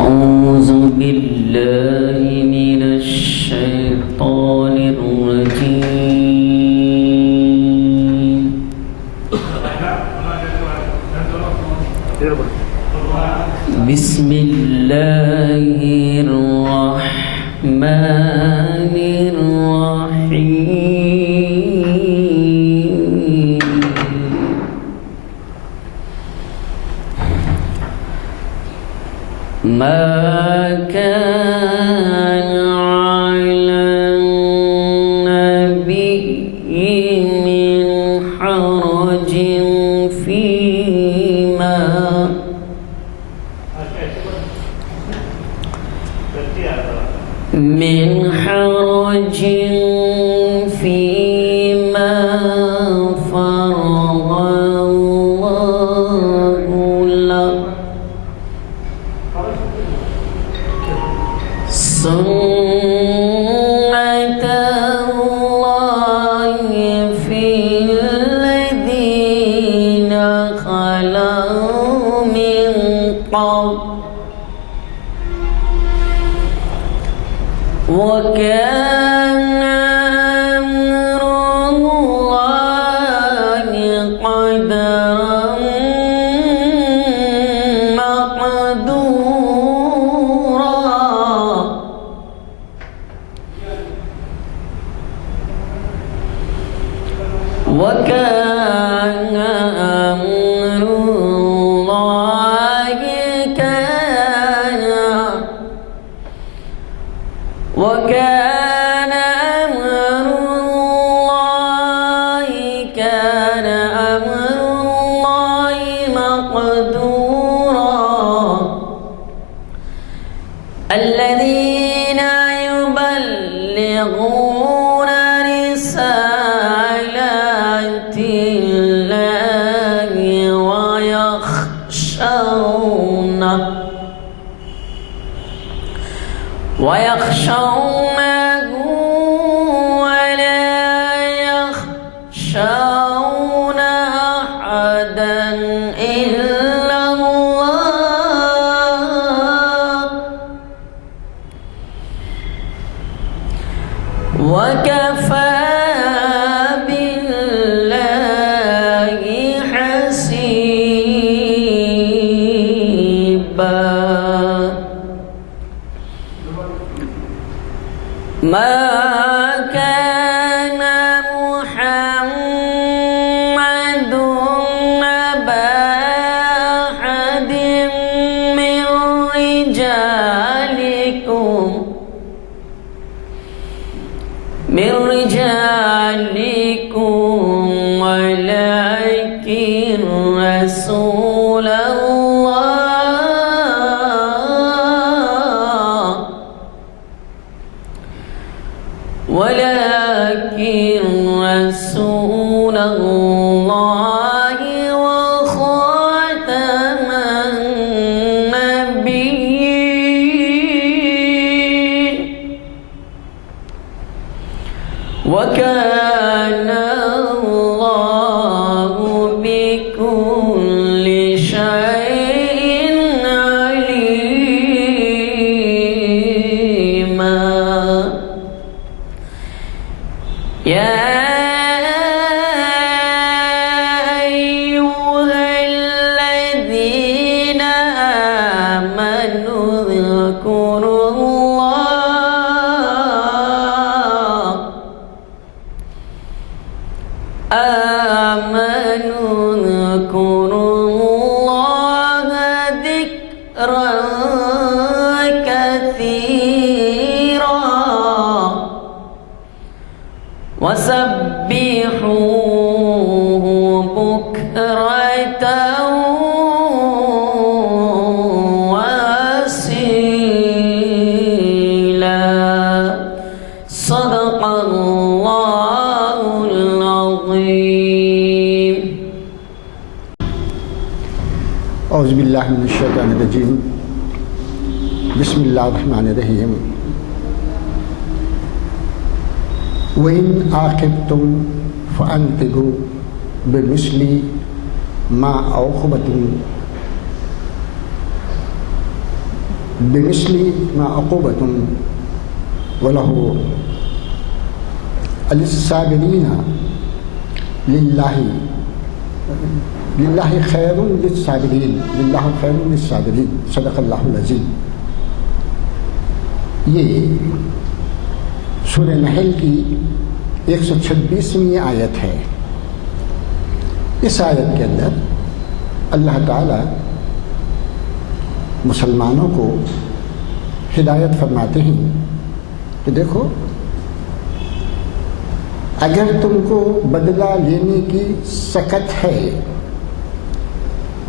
أعوذ بالله من الشيطان الرجيم. بسم الله الرحمن الرحيم. ما كان على النبي من حرج فيما فرض الله له سنة الله في الذين خلوا من قبل وكان أمر الله قدرا مقدورا. وكان أمر الله وكان أمر الله مقدورا. الذين يبلغون رسالات الله ويخشونه ولا يخشون أحدا إلا الله وكفى بالله حسيبا. ما كان محمد أبا أحد من رجالكم ولكن رسول الله وخاتم النبيين. وكان الله بكل شيء عليما. يا أيها الذين آمنوا اذكروا الله ذكرا كثيرا وسبحوه بكرة وأصيلا. صدق الله العظيم. أعوذ بالله من الشيطان الرجيم. بسم الله الرحمن الرحيم. وَإِنْ عَاقِبْتُمْ فَأَنْفِقُوا بِمِثْلِ مَا عُوقِبْتُمْ بمثل ما عقوبة وله للصابرين لله خير للصابرين لله خير للصابرين صدق اللہ العظیم۔ یہ سورہ نحل کی 126ویں آیت ہے۔ اس آیت کے اندر اللہ تعالی مسلمانوں کو ہدایت فرماتے ہیں کہ دیکھو، اگر تم کو بدلہ لینے کی سکت ہے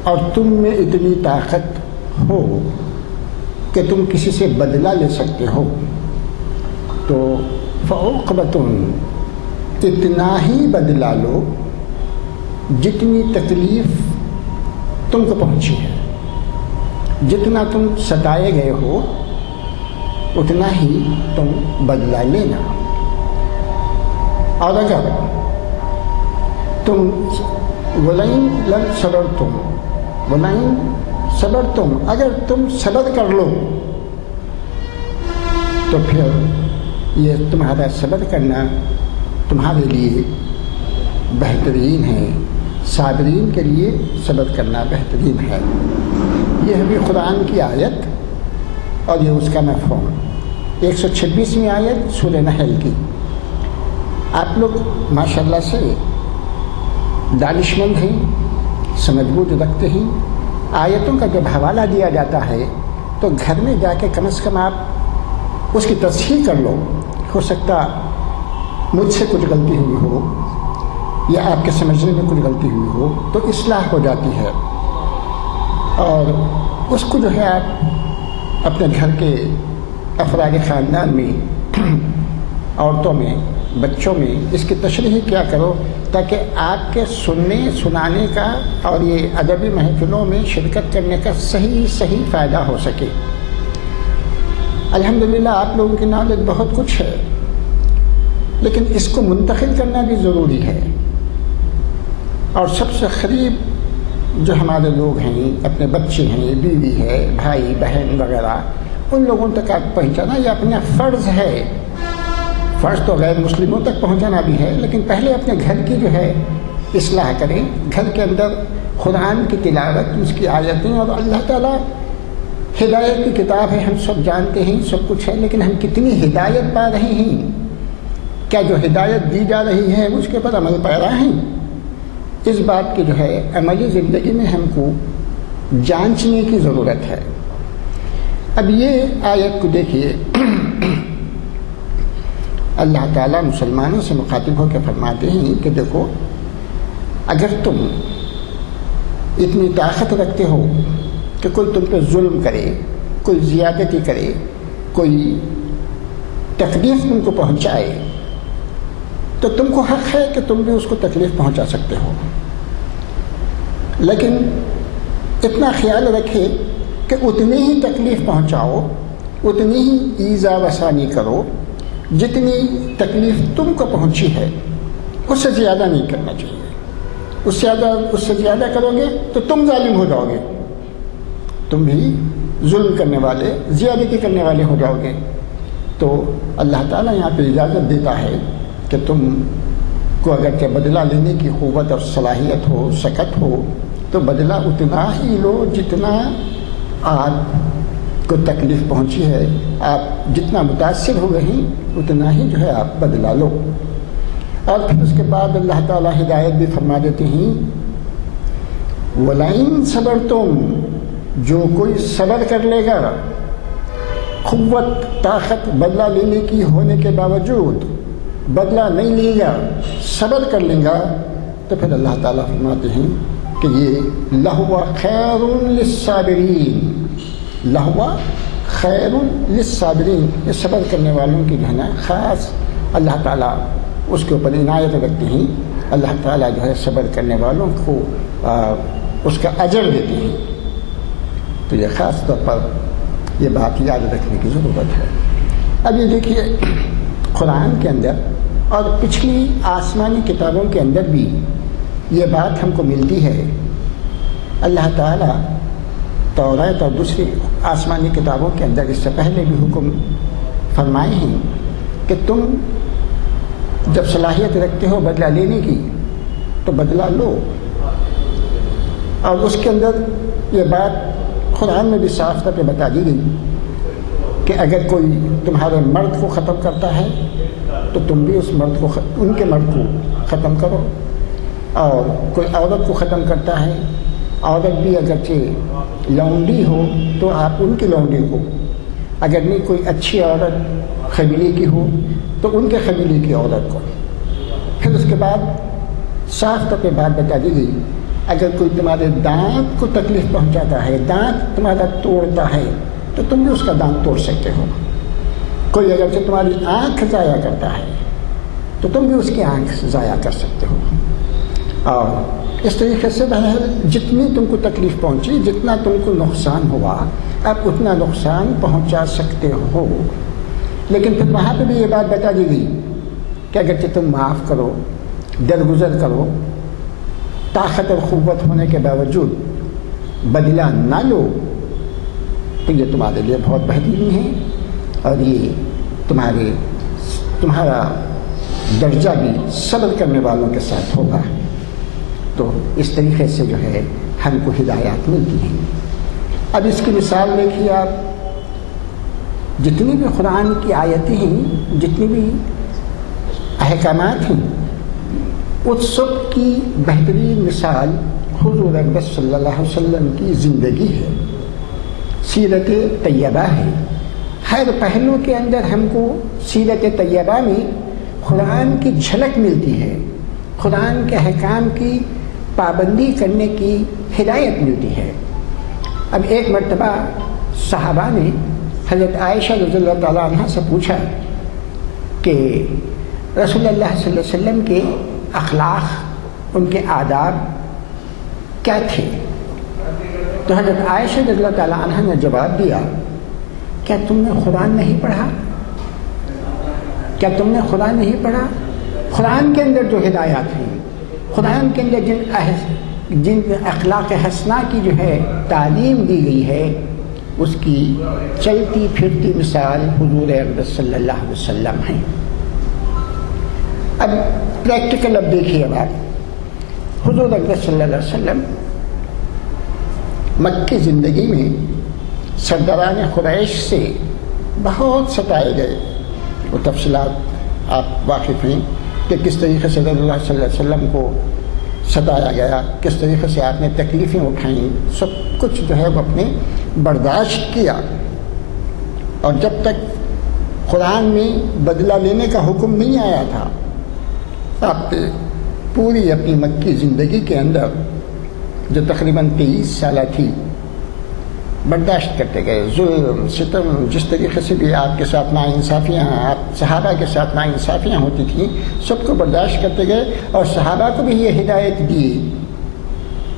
اور تم میں اتنی طاقت ہو کہ تم کسی سے بدلہ لے سکتے ہو تو فعوقبۃ، اتنا ہی بدلہ لو جتنی تکلیف تم کو پہنچی ہے، جتنا تم ستائے گئے ہو اتنا ہی تم بدلہ لینا۔ اور اگر تم وَلَئِن لَمْ صَبَرْتُمْ اگر تم صبر کر لو تو پھر یہ تمہارا صبر کرنا تمہارے لیے بہترین ہے، صابرین کے لیے صبر کرنا بہترین ہے۔ یہ ہے بھی قرآن کی آیت اور یہ اس کا مفہوم۔ 126ویں آیت سورہ نحل کی۔ آپ لوگ ماشاءاللہ سے دانش مند ہیں، سمجھ بوجھ رکھتے ہیں۔ آیتوں کا جب حوالہ دیا جاتا ہے تو گھر میں جا کے کم از کم آپ اس کی تصحیح کر لو۔ ہو سکتا مجھ سے کچھ غلطی ہوئی ہو یا آپ کے سمجھنے میں کچھ غلطی ہوئی ہو تو اصلاح ہو جاتی ہے، اور اس کو جو ہے آپ اپنے گھر کے افراد خاندان میں، عورتوں میں، بچوں میں اس کی تشریح کیا کرو تاکہ آپ کے سننے سنانے کا اور یہ ادبی محفلوں میں شرکت کرنے کا صحیح فائدہ ہو سکے۔ الحمدللہ آپ لوگوں کی نالج بہت کچھ ہے، لیکن اس کو منتقل کرنا بھی ضروری ہے۔ اور سب سے قریب جو ہمارے لوگ ہیں، اپنے بچے ہیں، بیوی ہے، بھائی بہن وغیرہ، ان لوگوں تک آپ پہنچانا یہ اپنا فرض ہے۔ فرض تو غیر مسلموں تک پہنچانا بھی ہے، لیکن پہلے اپنے گھر کی جو ہے اصلاح کریں۔ گھر کے اندر قرآن کی تلاوت، اس کی آیتیں، اور اللہ تعالیٰ ہدایت کی کتاب ہے، ہم سب جانتے ہیں، سب کچھ ہے، لیکن ہم کتنی ہدایت پا رہے ہیں؟ کیا جو ہدایت دی جا رہی ہے اس کے پر عمل پیرا ہیں؟ اس بات کی جو ہے عملی زندگی میں ہم کو جانچنے کی ضرورت ہے۔ اب یہ آیت کو دیکھیے، اللہ تعالیٰ مسلمانوں سے مخاطب ہو کے فرماتے ہیں کہ دیکھو، اگر تم اتنی طاقت رکھتے ہو کہ کوئی تم پہ ظلم کرے، کوئی زیادتی کرے، کوئی تکلیف تم کو پہنچائے تو تم کو حق ہے کہ تم بھی اس کو تکلیف پہنچا سکتے ہو، لیکن اتنا خیال رکھے کہ اتنی ہی تکلیف پہنچاؤ، اتنی ہی ایذا وسانی کرو جتنی تکلیف تم کو پہنچی ہے، اس سے زیادہ نہیں کرنا چاہیے۔ اس سے زیادہ کرو گے تو تم ظالم ہو جاؤ گے، تم بھی ظلم کرنے والے، زیادتی کرنے والے ہو جاؤ گے۔ تو اللہ تعالیٰ یہاں پہ اجازت دیتا ہے کہ تم کو اگر کہ بدلہ لینے کی قوت اور صلاحیت ہو، سکت ہو، تو بدلہ اتنا ہی لو جتنا آپ کو تکلیف پہنچی ہے، آپ جتنا متاثر ہوئے ہیں اتنا ہی جو ہے آپ بدلہ لو۔ اور پھر اس کے بعد اللہ تعالیٰ ہدایت بھی فرما دیتے ہیں، وَلَئِن صَبَرْتُمْ، جو کوئی صبر کر لے گا، قوت طاقت بدلہ لینے کی ہونے کے باوجود بدلہ نہیں لے گا، صبر کر لیں گا، تو پھر اللہ تعالیٰ فرماتے ہیں کہ یہ لَهُوَ خَيْرٌ لِلصَّابِرِينَ، لَهُوَ خَيْرٌ لِلصَّابِرِينَ، یہ صبر کرنے والوں کی جو ہے نا خاص اللہ تعالیٰ اس کے اوپر عنایت رکھتے ہیں۔ اللہ تعالیٰ جو ہے صبر کرنے والوں کو اس کا اجر دیتے ہیں۔ تو یہ خاص طور پر یہ بات یاد رکھنے کی ضرورت ہے۔ اب یہ دیکھیے، قرآن کے اندر اور پچھلی آسمانی کتابوں کے اندر بھی یہ بات ہم کو ملتی ہے۔ اللہ تعالیٰ توریت اور دوسری آسمانی کتابوں کے اندر اس سے پہلے بھی حکم فرمائے ہیں کہ تم جب صلاحیت رکھتے ہو بدلہ لینے کی تو بدلہ لو. اور اس کے اندر یہ بات قرآن میں بھی صاف طور پہ بتا دی گئی کہ اگر کوئی تمہارے مرد کو ختم کرتا ہے تو تم بھی اس مرد کو ان کے مرد کو ختم کرو. اور کوئی عورت کو ختم کرتا ہے، عورت بھی اگرچہ لونڈی ہو تو آپ ان کی لونڈی کو، اگر نہیں کوئی اچھی عورت قبیلے کی ہو تو ان کے قبیلے کی عورت کو. پھر اس کے بعد صاف طور پہ بات بتا دی گئی اگر کوئی تمہارے دانت کو تکلیف پہنچاتا ہے، دانت تمہارا توڑتا ہے تو تم بھی اس کا دانت توڑ سکتے ہو. کوئی اگرچہ تمہاری آنکھ ضائع کرتا ہے تو تم بھی اس کی آنکھ ضائع کر سکتے ہو. اور اس طریقے سے بہرحال جتنی تم کو تکلیف پہنچی، جتنا تم کو نقصان ہوا، آپ اتنا نقصان پہنچا سکتے ہو. لیکن پھر وہاں پہ بھی یہ بات بتا دی گئی کہ اگرچہ تم معاف کرو، درگزر کرو، طاقت اور قوت ہونے کے باوجود بدلہ نہ لو تو یہ تمہارے لیے بہت بہترین ہے اور یہ تمہارا درجہ بھی صبر کرنے والوں کے ساتھ ہوگا. تو اس طریقے سے جو ہے ہم کو ہدایات ملتی ہیں. اب اس کی مثال دیکھیے آپ، جتنی بھی قرآن کی آیتیں ہیں، جتنی بھی احکامات ہیں، اس سب کی بہترین مثال حضور اکرم صلی اللہ علیہ وسلم کی زندگی ہے، سیرت طیبہ ہے. ہر پہلو کے اندر ہم کو سیرت طیبہ میں قرآن کی جھلک ملتی ہے، قرآن کے احکام کی پابندی کرنے کی ہدایت ملتی ہے. اب ایک مرتبہ صحابہ نے حضرت عائشہ رضی اللہ تعالیٰ عنہ سے پوچھا کہ رسول اللہ صلی اللہ علیہ وسلم کے اخلاق، ان کے آداب کیا تھے؟ تو حضرت عائشہ رضی اللہ تعالیٰ عنہ نے جواب دیا، کیا تم نے قرآن نہیں پڑھا؟ کیا تم نے قرآن نہیں پڑھا؟ قرآن کے اندر جو ہدایات ہیں، قرآن کے اندر جن اخلاق حسنہ کی جو ہے تعلیم دی گئی ہے، اس کی چلتی پھرتی مثال حضور اکرم صلی اللہ علیہ وسلم ہیں. اب پریکٹیکل اب دیکھیے بات، حضور اکرم صلی اللہ علیہ وسلم مکی زندگی میں سرداران قریش سے بہت ستائے گئے. وہ تفصیلات آپ واقف ہیں کہ کس طریقے سے رسول اللہ صلی اللہ علیہ وسلم کو ستایا گیا، کس طریقے سے آپ نے تکلیفیں اٹھائیں، سب کچھ جو ہے وہ اپنے برداشت کیا. اور جب تک قرآن میں بدلہ لینے کا حکم نہیں آیا تھا، آپ پوری اپنی مکی زندگی کے اندر جو تقریباً 23 سالہ تھی، برداشت کرتے گئے. ظلم، ستم، جس طریقے سے بھی آپ کے ساتھ ناانصافیاں، آپ صحابہ کے ساتھ ناانصافیاں ہوتی تھیں، سب کو برداشت کرتے گئے. اور صحابہ کو بھی یہ ہدایت دی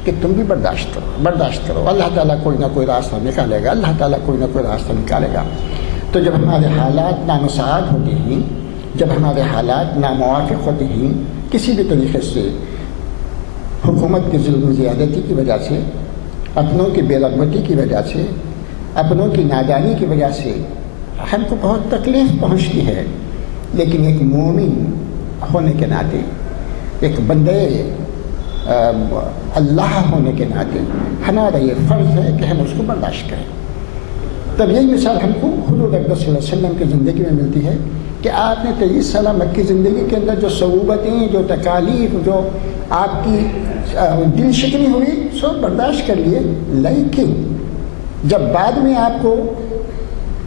کہ تم بھی برداشت کرو، اللہ تعالیٰ کوئی نہ کوئی راستہ نکالے گا، اللہ تعالیٰ کوئی نہ کوئی راستہ نکالے گا. تو جب ہمارے حالات نامساعد ہوتے ہیں، جب ہمارے حالات ناموافق ہوتے ہیں، کسی بھی طریقے سے حکومت کی ظلم و زیادتی کی وجہ سے، اپنوں کی بے رغبتی کی وجہ سے، اپنوں کی نادانی کی وجہ سے ہم کو بہت تکلیف پہنچتی ہے، لیکن ایک مومن ہونے کے ناطے، ایک بندے اللہ ہونے کے ناطے ہمارا یہ فرض ہے کہ ہم اس کو برداشت کریں. تب یہی مثال ہم کو حضور اکرم صلی اللہ علیہ وسلم کی زندگی میں ملتی ہے کہ آپ نے 23 سالہ مکی زندگی کے اندر جو صعوبتیں، جو تکالیف، جو آپ کی دل شکنی ہوئی، سب برداشت کر لیے. لیکن جب بعد میں آپ کو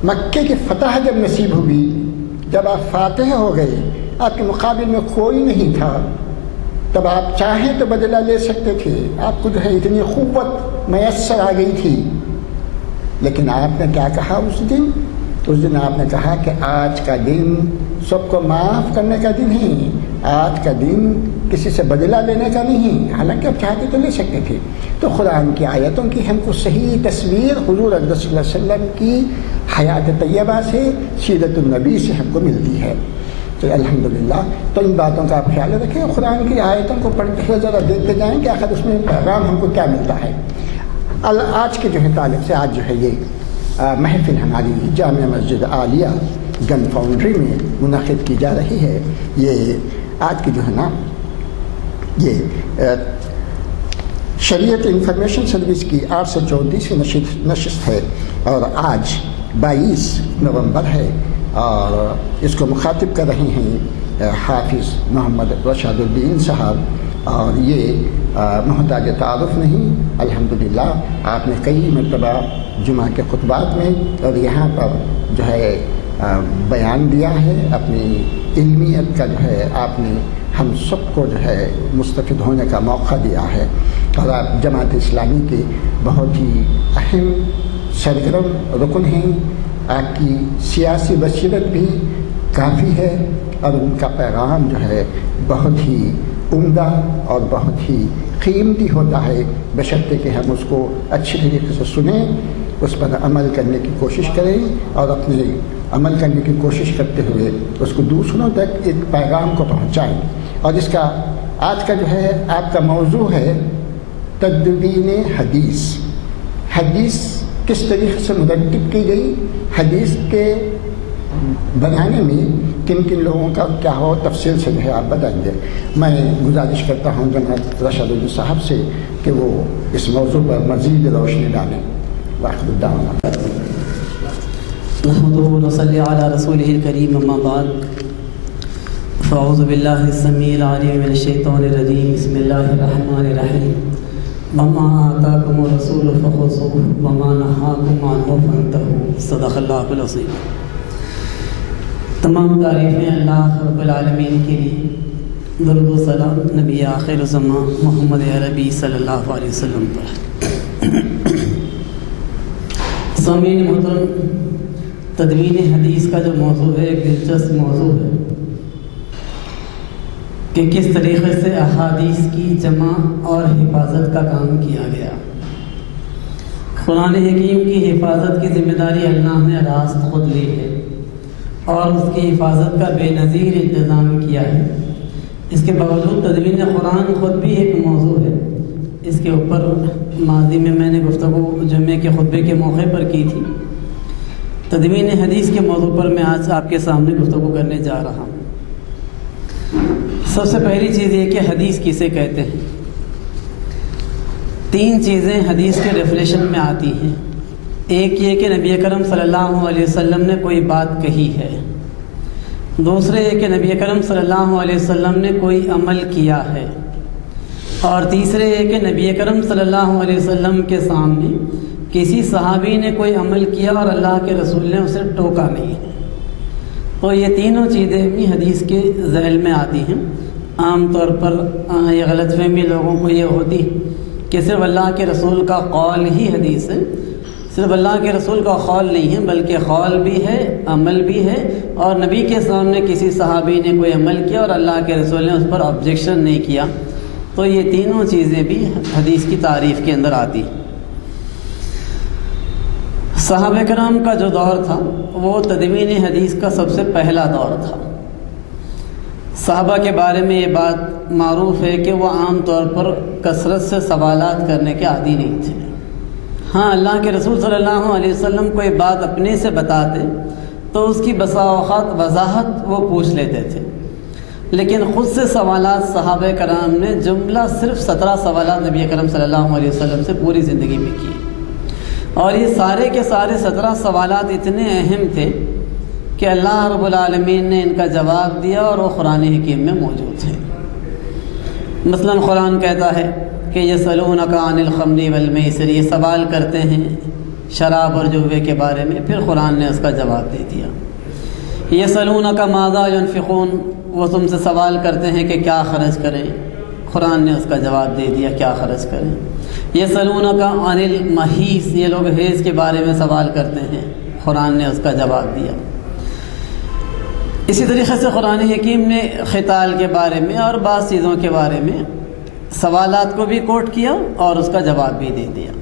مکے کی فتح جب نصیب ہوئی، جب آپ فاتح ہو گئے، آپ کے مقابل میں کوئی نہیں تھا، تب آپ چاہیں تو بدلہ لے سکتے تھے، آپ کو جو ہے اتنی قوت میسر آ گئی تھی. لیکن آپ نے کیا کہا اس دن آپ نے کہا کہ آج کا دن سب کو معاف کرنے کا دن ہے، آج کا دن کسی سے بدلہ لینے کا نہیں. حالانکہ آپ چاہتے تو لے سکتے تھے. تو قرآن کی آیتوں کی ہم کو صحیح تصویر حضور اکرم صلی اللہ علیہ وسلم کی حیات طیبہ سے، سیرت النبی سے ہم کو ملتی ہے. تو الحمدللہ، تو ان باتوں کا آپ خیال رکھیں، قرآن کی آیتوں کو پڑھتے ہوئے ذرا دیکھتے جائیں کہ آخر اس میں پیغام ہم کو کیا ملتا ہے. آج کے جو ہے تعلق سے آج جو ہے یہ محفل ہماری جامعہ مسجد عالیہ گن فاؤنڈری میں منعقد کی جا رہی ہے. یہ آج کی جو ہے نا یہ شریعت انفارمیشن سروس کی 834ویں نشست ہے اور آج 22 نومبر ہے اور اس کو مخاطب کر رہے ہیں حافظ محمد رشاد الدین صاحب. اور یہ محتاج تعارف نہیں، الحمدللہ آپ نے کئی مرتبہ جمعہ کے خطبات میں اور یہاں پر جو ہے بیان دیا ہے، اپنی علمیت کا جو ہے آپ نے ہم سب کو جو ہے مستفید ہونے کا موقع دیا ہے. اور آپ جماعت اسلامی کے بہت ہی اہم سرگرم رکن ہیں. آپ کی سیاسی بصیرت بھی کافی ہے اور ان کا پیغام جو ہے بہت ہی عمدہ اور بہت ہی قیمتی ہوتا ہے، بشرطے کہ ہم اس کو اچھی طریقے سے سنیں، اس پر عمل کرنے کی کوشش کریں اور اپنے عمل کرنے کی کوشش کرتے ہوئے اس کو دوسروں تک ایک پیغام کو پہنچائیں. اور اس کا آج کا جو ہے آپ کا موضوع ہے تدوین حدیث. حدیث کس طریقے سے مرتب کی گئی، حدیث کے بنانے میں کن کن لوگوں کا کیا ہو، تفصیل سے جو ہے آپ بتائیں گے. میں گزارش کرتا ہوں جناب رشاد الدین صاحب سے کہ وہ اس موضوع پر مزید روشنی ڈالیں. واخر الدعوانا نحمده ونصلي على رسوله الكريم اما بعد فاعوذ بالله السميع العليم من الشيطان الرجيم بسم الله الرحمن الرحيم وما آتاكم الرسول فخذوه وما نهاكم عنه فانتهوا صدق الله العظيم. تمام تعریفیں اللہ رب العالمین کے لیے، درود و سلام نبی آخر زمان محمد عربی صلی اللہ علیہ وسلم پر. سامعین محترم، تدوین حدیث کا جو موضوع ہے ایک دلچسپ موضوع ہے کہ کس طریقے سے احادیث کی جمع اور حفاظت کا کام کیا گیا. قرآن حکیم کی حفاظت کی ذمہ داری اللہ نے راست خود لی ہے اور اس کی حفاظت کا بے نظیر انتظام کیا ہے. اس کے باوجود تدوین قرآن خود بھی ایک موضوع ہے. اس کے اوپر ماضی میں نے گفتگو جمعے کے خطبے کے موقع پر کی تھی. تدوین حدیث کے موضوع پر میں آج آپ کے سامنے گفتگو کرنے جا رہا ہوں. سب سے پہلی چیز یہ کہ حدیث کسے کہتے ہیں. 3 چیزیں حدیث کے ڈیفینیشن میں آتی ہیں. ایک یہ کہ نبی اکرم صلی اللہ علیہ وسلم نے کوئی بات کہی ہے. دوسرے یہ کہ نبی اکرم صلی اللہ علیہ وسلم نے کوئی عمل کیا ہے. اور تیسرے یہ کہ نبی اکرم صلی اللہ علیہ وسلم کے سامنے کسی صحابی نے کوئی عمل کیا اور اللہ کے رسول نے اسے ٹوکا نہیں. تو یہ تینوں چیزیں بھی حدیث کے ذیل میں آتی ہیں. عام طور پر یہ غلط فہمی لوگوں کو یہ ہوتی کہ صرف اللہ کے رسول کا قول ہی حدیث ہے. صرف اللہ کے رسول کا قول نہیں ہے بلکہ قول بھی ہے، عمل بھی ہے. اور نبی کے سامنے کسی صحابی نے کوئی عمل کیا اور اللہ کے رسول نے اس پر آبجیکشن نہیں کیا. تو یہ تینوں چیزیں بھی حدیث کی تعریف کے اندر آتی. صحابہ کرام کا جو دور تھا وہ تدوین حدیث کا سب سے پہلا دور تھا. صحابہ کے بارے میں یہ بات معروف ہے کہ وہ عام طور پر کثرت سے سوالات کرنے کے عادی نہیں تھے. ہاں، اللہ کے رسول صلی اللہ علیہ وسلم کوئی بات اپنے سے بتاتے تو اس کی بسا اوقات وضاحت وہ پوچھ لیتے تھے، لیکن خود سے سوالات صحابہ کرام نے جملہ صرف 17 سوالات نبی اکرم صلی اللہ علیہ وسلم سے پوری زندگی میں کیے. اور یہ سارے کے سارے 17 سوالات اتنے اہم تھے کہ اللہ رب العالمین نے ان کا جواب دیا اور وہ قرآن حکیم میں موجود ہیں. مثلا قرآن کہتا ہے کہ یسألونک عن الخمر والمیسر، یہ سوال کرتے ہیں شراب اور جوے کے بارے میں. پھر قرآن نے اس کا جواب دے دیا. یسألونک ماذا ینفقون، وہ تم سے سوال کرتے ہیں کہ کیا خرچ کریں. قرآن نے اس کا جواب دے دیا کیا خرچ کریں. یسألونک عن المحیض، یہ لوگ حیض کے بارے میں سوال کرتے ہیں. قرآن نے اس کا جواب دیا. اسی طریقے سے قرآن حکیم نے قتال کے بارے میں اور بعض چیزوں کے بارے میں سوالات کو بھی کوٹ کیا اور اس کا جواب بھی دے دیا.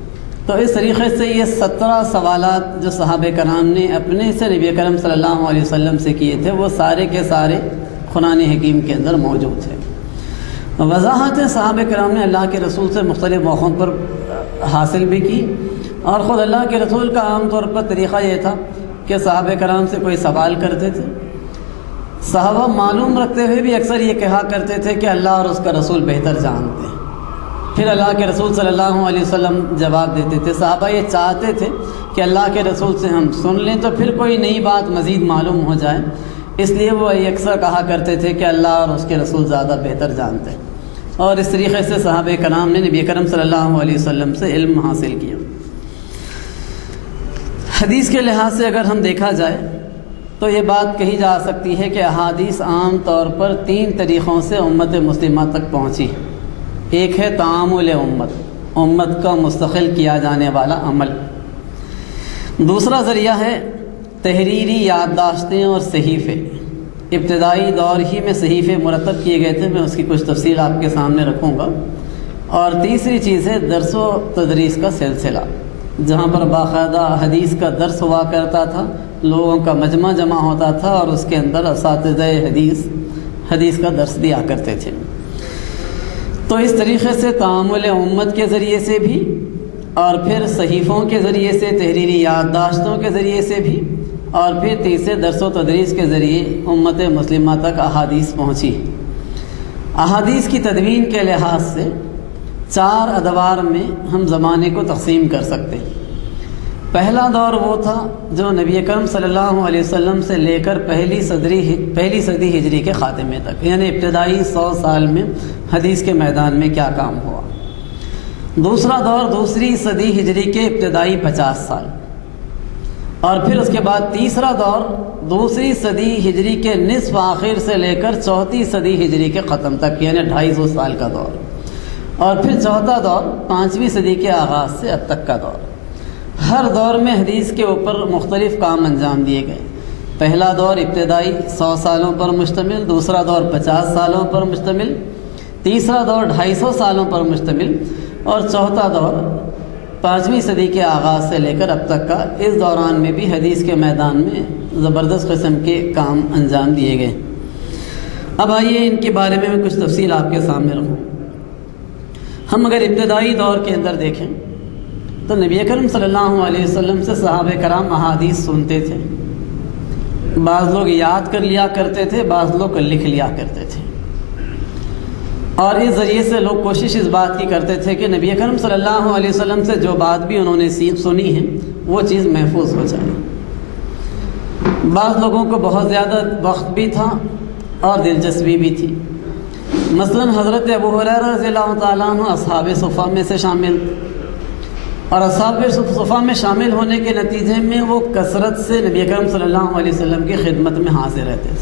تو اس طریقے سے یہ 17 سوالات جو صحابہ کرام نے اپنے سے نبی کرم صلی اللہ علیہ وسلم سے کیے تھے وہ سارے کے سارے قرآن حکیم کے اندر موجود ہیں. وضاحتیں صحابہ کرام نے اللہ کے رسول سے مختلف موقعوں پر حاصل بھی کی، اور خود اللہ کے رسول کا عام طور پر طریقہ یہ تھا کہ صحابہ کرام سے کوئی سوال کرتے تھے، صحابہ معلوم رکھتے ہوئے بھی اکثر یہ کہا کرتے تھے کہ اللہ اور اس کا رسول بہتر جانتے ہیں، پھر اللہ کے رسول صلی اللہ علیہ وسلم جواب دیتے تھے۔ صحابہ یہ چاہتے تھے کہ اللہ کے رسول سے ہم سن لیں تو پھر کوئی نئی بات مزید معلوم ہو جائے، اس لیے وہ یہ اکثر کہا کرتے تھے کہ اللہ اور اس کے رسول زیادہ بہتر جانتے ہیں، اور اس طریقے سے صحابہ کرام نے نبی کرم صلی اللہ علیہ وسلم سے علم حاصل کیا۔ حدیث کے لحاظ سے اگر ہم دیکھا جائے تو یہ بات کہی جا سکتی ہے کہ احادیث عام طور پر 3 طریقوں سے امت مسلمہ تک پہنچی۔ ایک ہے تعامل امت کا مستقل کیا جانے والا عمل، دوسرا ذریعہ ہے تحریری یادداشتیں اور صحیفے۔ ابتدائی دور ہی میں صحیفے مرتب کیے گئے تھے، میں اس کی کچھ تفصیل آپ کے سامنے رکھوں گا۔ اور تیسری چیز ہے درس و تدریس کا سلسلہ، جہاں پر باقاعدہ حدیث کا درس ہوا کرتا تھا، لوگوں کا مجمع جمع ہوتا تھا اور اس کے اندر اساتذہ حدیث کا درس دیا کرتے تھے۔ تو اس طریقے سے تعامل امت کے ذریعے سے بھی، اور پھر صحیفوں کے ذریعے سے، تحریری یادداشتوں کے ذریعے سے بھی، اور پھر تیسرے درس و تدریس کے ذریعے امت مسلمہ تک احادیث پہنچی۔ احادیث کی تدوین کے لحاظ سے 4 ادوار میں ہم زمانے کو تقسیم کر سکتے ہیں۔ پہلا دور وہ تھا جو نبی اکرم صلی اللہ علیہ وسلم سے لے کر پہلی صدی ہجری کے خاتمے تک، یعنی ابتدائی 100 سال میں حدیث کے میدان میں کیا کام ہوا۔ دوسرا دور دوسری صدی ہجری کے ابتدائی 50 سال، اور پھر اس کے بعد تیسرا دور دوسری صدی ہجری کے نصف آخر سے لے کر چوتھی صدی ہجری کے ختم تک، یعنی 250 سال کا دور، اور پھر چوتھا دور 5ویں صدی کے آغاز سے اب تک کا دور۔ ہر دور میں حدیث کے اوپر مختلف کام انجام دیے گئے۔ پہلا دور ابتدائی 100 سالوں پر مشتمل، دوسرا دور 50 سالوں پر مشتمل، تیسرا دور 250 سالوں پر مشتمل، اور چوتھا دور 5ویں صدی کے آغاز سے لے کر اب تک کا۔ اس دوران میں بھی حدیث کے میدان میں زبردست قسم کے کام انجام دیے گئے۔ اب آئیے ان کے بارے میں کچھ تفصیل آپ کے سامنے رکھوں۔ ہم اگر ابتدائی دور کے اندر دیکھیں تو نبی اکرم صلی اللہ علیہ وسلم سے صحابہ کرام احادیث سنتے تھے، بعض لوگ یاد کر لیا کرتے تھے، بعض لوگ لکھ لیا کرتے تھے، اور اس ذریعے سے لوگ کوشش اس بات کی کرتے تھے کہ نبی اکرم صلی اللہ علیہ وسلم سے جو بات بھی انہوں نے سنی ہے وہ چیز محفوظ ہو جائے۔ بعض لوگوں کو بہت زیادہ وقت بھی تھا اور دلچسپی بھی تھی۔ مثلا حضرت ابو ہریرہ رضی اللہ تعالیٰ عنہ اصحاب صفہ میں سے شامل، اور اصحاب صفہ میں شامل ہونے کے نتیجے میں وہ کثرت سے نبی اکرم صلی اللہ علیہ وسلم کی خدمت میں حاضر رہتے تھے۔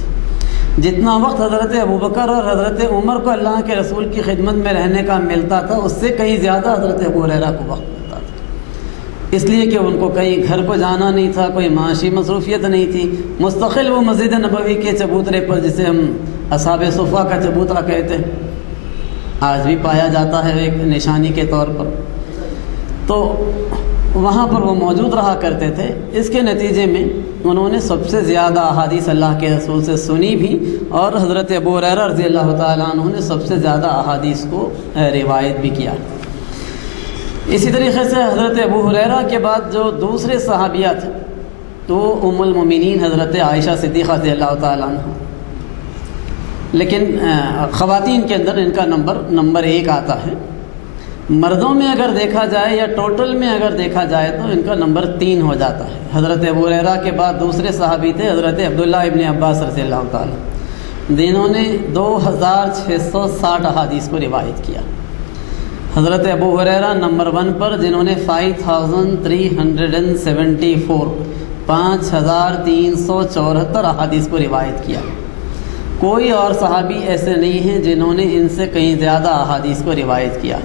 جتنا وقت حضرت ابوبکر اور حضرت عمر کو اللہ کے رسول کی خدمت میں رہنے کا ملتا تھا، اس سے کہیں زیادہ حضرت ابو ہریرہ کو وقت ملتا تھا، اس لیے کہ ان کو کہیں گھر کو جانا نہیں تھا، کوئی معاشی مصروفیت نہیں تھی، مستقل وہ مسجد نبوی کے چبوترے پر، جسے ہم اصحاب صفہ کا چبوترا کہتے ہیں، آج بھی پایا جاتا ہے ایک نشانی کے طور پر، تو وہاں پر وہ موجود رہا کرتے تھے۔ اس کے نتیجے میں انہوں نے سب سے زیادہ احادیث اللہ کے رسول سے سنی بھی، اور حضرت ابو ہریرہ رضی اللہ تعالیٰ عنہ نے سب سے زیادہ احادیث کو روایت بھی کیا۔ اسی طریقے سے حضرت ابو ہریرہ کے بعد جو دوسرے صحابیہ تھے تو ام المومنین حضرت عائشہ صدیقہ رضی اللہ تعالیٰ عنہ، لیکن خواتین کے اندر ان کا نمبر 1 آتا ہے۔ مردوں میں اگر دیکھا جائے یا ٹوٹل میں اگر دیکھا جائے تو ان کا نمبر 3 ہو جاتا ہے۔ حضرت ابو ہریرہ کے بعد دوسرے صحابی تھے حضرت عبداللہ ابن عباس رضی اللہ تعالیٰ، جنہوں نے 2660 احادیث کو روایت کیا۔ حضرت ابو ہریرہ نمبر 1 پر، جنہوں نے 5374 5374 احادیث کو روایت کیا۔ کوئی اور صحابی ایسے نہیں ہیں جنہوں نے ان سے کہیں زیادہ احادیث کو روایت کیا۔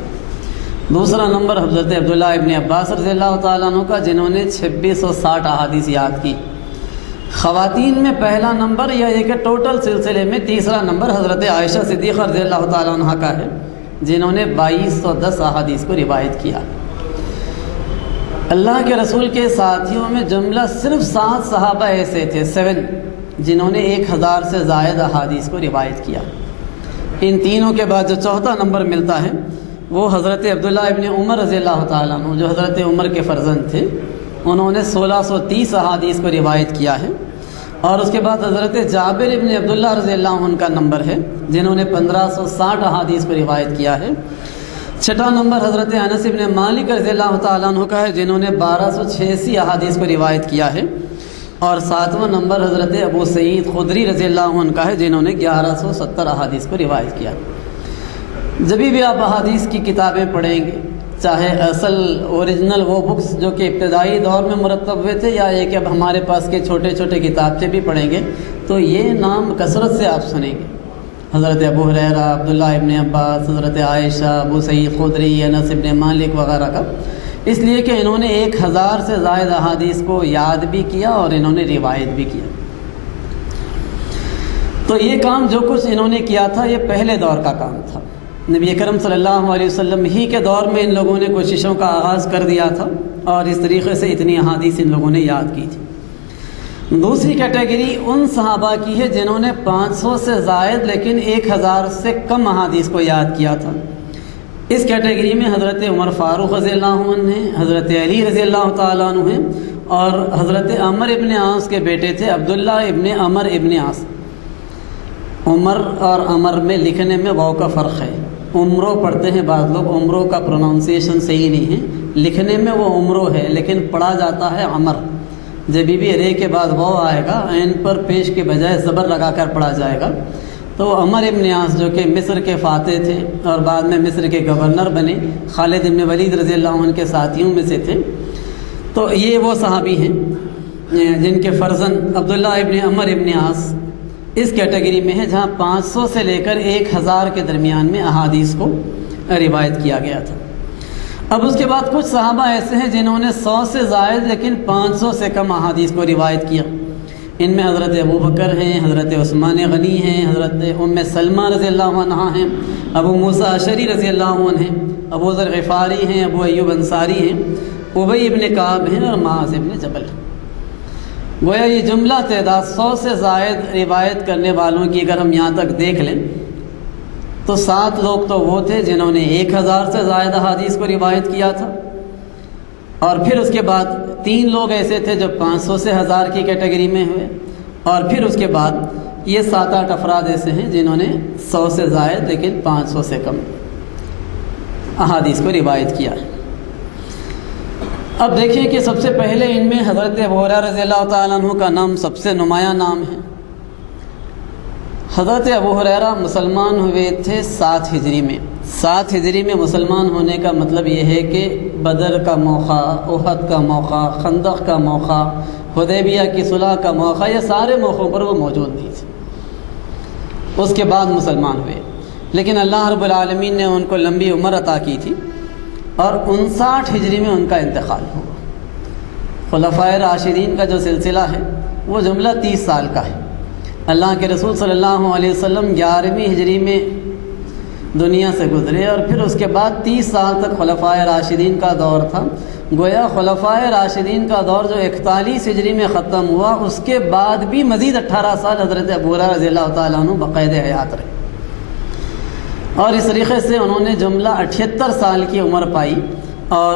دوسرا نمبر حضرت عبداللہ ابن عباس رضی اللہ تعالیٰ عنہ کا، جنہوں نے 2660 احادیث یاد کی۔ خواتین میں پہلا نمبر یا یہ کہ ٹوٹل سلسلے میں تیسرا نمبر حضرت عائشہ صدیقہ رضی اللہ تعالیٰ عنہ کا ہے، جنہوں نے 2210 احادیث کو روایت کیا۔ اللہ کے رسول کے ساتھیوں میں جملہ صرف 7 صحابہ ایسے تھے، 7، جنہوں نے 1000 سے زائد احادیث کو روایت کیا۔ ان تینوں کے بعد جو چوتھا نمبر ملتا ہے وہ حضرت عبداللہ ابن عمر رضی اللہ تعالیٰ عنہ جو حضرت عمر کے فرزند تھے، انہوں نے 1630 احادیث کو روایت کیا ہے، اور اس کے بعد حضرت جابر ابن عبداللہ رضی اللہ عنہ کا نمبر ہے جنہوں نے 1560 احادیث کو روایت کیا ہے۔ چھٹا نمبر حضرت انس ابن مالک رضی اللہ تعالیٰ عنہ کا ہے جنہوں نے 1286 احادیث کو روایت کیا ہے، اور ساتواں نمبر حضرت ابو سعید خدری رضی اللہ عنہ کا ہے جنہوں نے 1170 احادیث کو روایت کیا۔ جب بھی آپ احادیث کی کتابیں پڑھیں گے، چاہے اصل اوریجنل وہ بکس جو کہ ابتدائی دور میں مرتب ہوئے تھے، یا یہ کہ اب ہمارے پاس کے چھوٹے چھوٹے کتابچے بھی پڑھیں گے، تو یہ نام کثرت سے آپ سنیں گے، حضرت ابو ہریرہ، عبداللہ ابن عباس، حضرت عائشہ، ابو سعید خدری، انس ابن مالک وغیرہ کا، اس لیے کہ انہوں نے 1000 سے زائد احادیث کو یاد بھی کیا اور انہوں نے روایت بھی کیا۔ تو یہ کام جو کچھ انہوں نے کیا تھا یہ پہلے دور کا کام تھا، نبی اکرم صلی اللہ علیہ وسلم ہی کے دور میں ان لوگوں نے کوششوں کا آغاز کر دیا تھا، اور اس طریقے سے اتنی احادیث ان لوگوں نے یاد کی تھی۔ دوسری کیٹیگری ان صحابہ کی ہے جنہوں نے 500 سے زائد لیکن 1000 سے کم احادیث کو یاد کیا تھا۔ اس کیٹیگری میں حضرت عمر فاروق رضی اللہ عنہ ہیں، حضرت علی رضی اللہ تعالیٰ عنہ ہیں، اور حضرت عمر ابن عاص کے بیٹے تھے عبداللہ ابن عمر ابن عاص۔ عمر اور عمر میں لکھنے میں واو کا فرق ہے، عمرو پڑھتے ہیں بعض لوگ، عمرو کا پروننسیشن صحیح نہیں ہے، لکھنے میں وہ عمرو ہے لیکن پڑھا جاتا ہے عمر۔ جب بھی رے کے بعد واو آئے گا، عین پر پیش کے بجائے زبر لگا کر پڑھا جائے گا۔ تو عمر ابن عاص جو کہ مصر کے فاتح تھے اور بعد میں مصر کے گورنر بنے، خالد ابن ولید رضی اللہ عنہ کے ساتھیوں میں سے تھے، تو یہ وہ صحابی ہیں جن کے فرزند عبداللہ ابن عمر ابن عاص اس کیٹیگری میں ہے جہاں 500 سے لے کر 1000 کے درمیان میں احادیث کو روایت کیا گیا تھا۔ اب اس کے بعد کچھ صحابہ ایسے ہیں جنہوں نے 100 سے زائد لیکن 500 سے کم احادیث کو روایت کیا۔ ان میں حضرت ابو بکر ہیں، حضرت عثمان غنی ہیں، حضرت ام سلمہ رضی اللہ عنہ ہیں، ابو موسیٰ اشعری رضی اللہ عنہ ہیں، ابو ذر غفاری ہیں، ابو ایوب انصاری ہیں، ابی ابن کعب ہیں، اور معاذ ابن جبل۔ گویا یہ جملہ تعداد 100 سے زائد روایت کرنے والوں کی اگر ہم یہاں تک دیکھ لیں تو 7 لوگ تو وہ تھے جنہوں نے 1000 سے زائد احادیث کو روایت کیا تھا، اور پھر اس کے بعد 3 لوگ ایسے تھے جو 500 سے 1000 کی کیٹیگری میں ہوئے، اور پھر اس کے بعد یہ 7-8 افراد ایسے ہیں جنہوں نے 100 سے زائد لیکن 500 سے کم احادیث کو روایت کیا ہے۔ اب دیکھیں کہ سب سے پہلے ان میں حضرت ابو ہریرہ رضی اللہ تعالیٰ عنہ کا نام سب سے نمایاں نام ہے۔ حضرت ابو ہریرہ مسلمان ہوئے تھے 7 ہجری میں۔ 7 ہجری میں مسلمان ہونے کا مطلب یہ ہے کہ بدر کا موقع، احد کا موقع، خندق کا موقع، حدیبیہ کی صلح کا موقع، یہ سارے موقعوں پر وہ موجود نہیں تھے۔ اس کے بعد مسلمان ہوئے، لیکن اللہ رب العالمین نے ان کو لمبی عمر عطا کی تھی، اور 59 ہجری میں ان کا انتقال ہوا۔ خلفائے راشدین کا جو سلسلہ ہے وہ جملہ 30 سال کا ہے۔ اللہ کے رسول صلی اللہ علیہ وسلم 11ویں ہجری میں دنیا سے گزرے، اور پھر اس کے بعد 30 سال تک خلفائے راشدین کا دور تھا۔ گویا خلفائے راشدین کا دور جو 41 ہجری میں ختم ہوا، اس کے بعد بھی مزید 18 سال حضرت ابو ہریرہ رضی اللہ تعالیٰ عنہ بقید حیات رہے، اور اس طریقے سے انہوں نے جملہ 78 سال کی عمر پائی، اور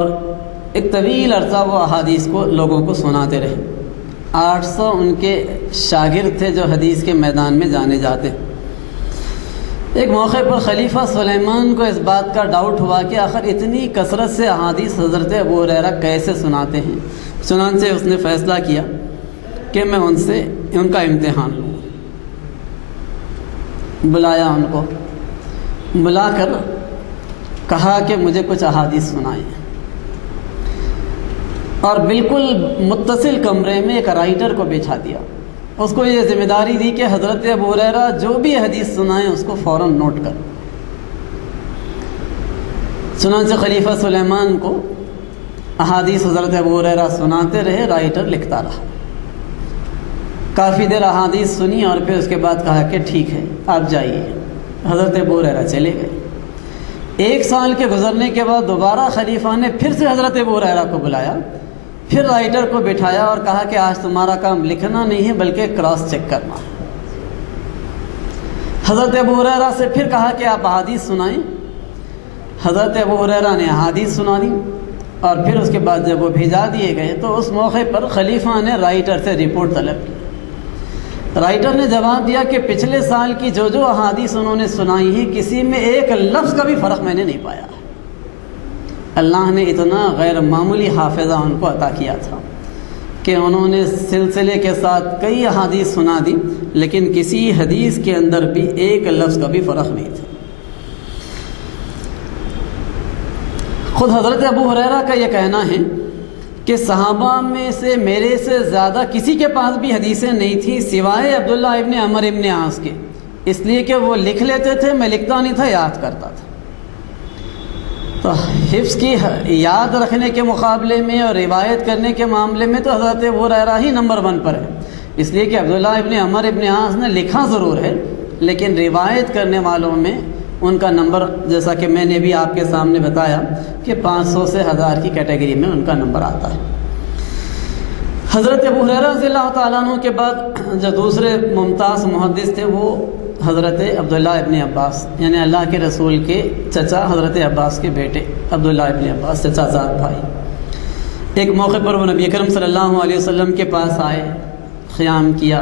ایک طویل عرصہ وہ احادیث کو لوگوں کو سناتے رہے۔ 800 ان کے شاگرد تھے جو حدیث کے میدان میں جانے جاتے۔ ایک موقع پر خلیفہ سلیمان کو اس بات کا ڈاؤٹ ہوا کہ آخر اتنی کثرت سے احادیث حضرت ابو ہریرہ کیسے سناتے ہیں، چنانچہ اس نے فیصلہ کیا کہ میں ان کا امتحان لوں۔ بلایا ان کو، بلا کر کہا کہ مجھے کچھ احادیث سنائیں، اور بالکل متصل کمرے میں ایک رائٹر کو بٹھا دیا۔ اس کو یہ ذمہ داری دی کہ حضرت ابو ہریرہ جو بھی حدیث سنائیں اس کو فوراً نوٹ کر۔ چنانچہ خلیفہ سلیمان کو احادیث حضرت ابو ہریرہ سناتے رہے، رائٹر لکھتا رہا۔ کافی دیر احادیث سنی، اور پھر اس کے بعد کہا کہ ٹھیک ہے آپ جائیے۔ حضرت ابو ہریرہ چلے گئے۔ 1 سال کے گزرنے کے بعد دوبارہ خلیفہ نے پھر سے حضرت ابو ہریرہ کو بلایا، پھر رائٹر کو بٹھایا اور کہا کہ آج تمہارا کام لکھنا نہیں ہے بلکہ کراس چیک کرنا ہے۔ حضرت ابو ہریرہ سے پھر کہا کہ آپ احادیث سنائیں۔ حضرت ابو ہریرہ نے احادیث سنا دی، اور پھر اس کے بعد جب وہ بھیجا دیے گئے تو اس موقع پر خلیفہ نے رائٹر سے رپورٹ طلب کی۔ رائٹر نے جواب دیا کہ پچھلے سال کی جو جو احادیث انہوں نے سنائی ہیں کسی میں ایک لفظ کا بھی فرق میں نے نہیں پایا۔ اللہ نے اتنا غیر معمولی حافظہ ان کو عطا کیا تھا کہ انہوں نے سلسلے کے ساتھ کئی احادیث سنا دی، لیکن کسی حدیث کے اندر بھی ایک لفظ کا بھی فرق نہیں تھا۔ خود حضرت ابو ہریرہ کا یہ کہنا ہے کہ صحابہ میں سے میرے سے زیادہ کسی کے پاس بھی حدیثیں نہیں تھی سوائے عبداللہ ابن عمر ابن عاص کے، اس لیے کہ وہ لکھ لیتے تھے، میں لکھتا نہیں تھا، یاد کرتا تھا۔ تو حفظ کی یاد رکھنے کے مقابلے میں اور روایت کرنے کے معاملے میں تو حضرت ابو ہریرہ ہی نمبر 1 پر ہے، اس لیے کہ عبداللہ ابن عمر ابن عاص نے لکھا ضرور ہے لیکن روایت کرنے والوں میں ان کا نمبر، جیسا کہ میں نے بھی آپ کے سامنے بتایا کہ 500 سے 1000 کی کیٹیگری میں ان کا نمبر آتا ہے۔ حضرت ابو ہریرہ رضی اللہ تعالیٰ عنہ کے بعد جو دوسرے ممتاز محدث تھے وہ حضرت عبداللہ ابن عباس، یعنی اللہ کے رسول کے چچا حضرت عباس کے بیٹے عبداللہ ابن عباس، چچا زاد بھائی۔ ایک موقع پر وہ نبی اکرم صلی اللہ علیہ وسلم کے پاس آئے، قیام کیا۔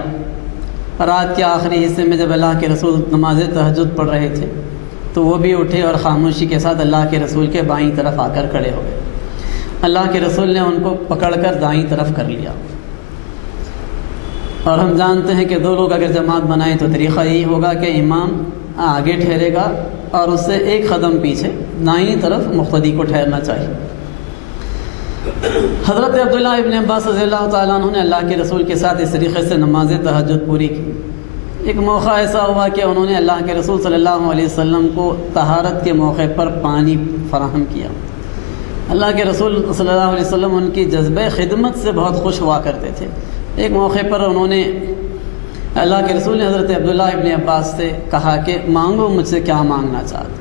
رات کے آخری حصے میں جب اللہ کے رسول نماز تہجد پڑھ رہے تھے تو وہ بھی اٹھے اور خاموشی کے ساتھ اللہ کے رسول کے بائیں طرف آ کر کھڑے ہو گئے۔ اللہ کے رسول نے ان کو پکڑ کر دائیں طرف کر لیا، اور ہم جانتے ہیں کہ 2 لوگ اگر جماعت بنائیں تو طریقہ یہی ہوگا کہ امام آگے ٹھہرے گا اور اس سے 1 قدم پیچھے دائیں طرف مقتدی کو ٹھہرنا چاہیے۔ حضرت عبداللہ ابن عباس رضی اللہ تعالیٰ عنہ نے اللہ کے رسول کے ساتھ اس طریقے سے نماز تہجد پوری کی۔ ایک موقع ایسا ہوا کہ انہوں نے اللہ کے رسول صلی اللہ علیہ وسلم کو طہارت کے موقع پر پانی فراہم کیا۔ اللہ کے رسول صلی اللہ علیہ وسلم ان کی جذبہ خدمت سے بہت خوش ہوا کرتے تھے۔ ایک موقع پر انہوں نے اللہ کے رسول نے حضرت عبداللہ ابن عباس سے کہا کہ مانگو مجھ سے کیا مانگنا چاہتے۔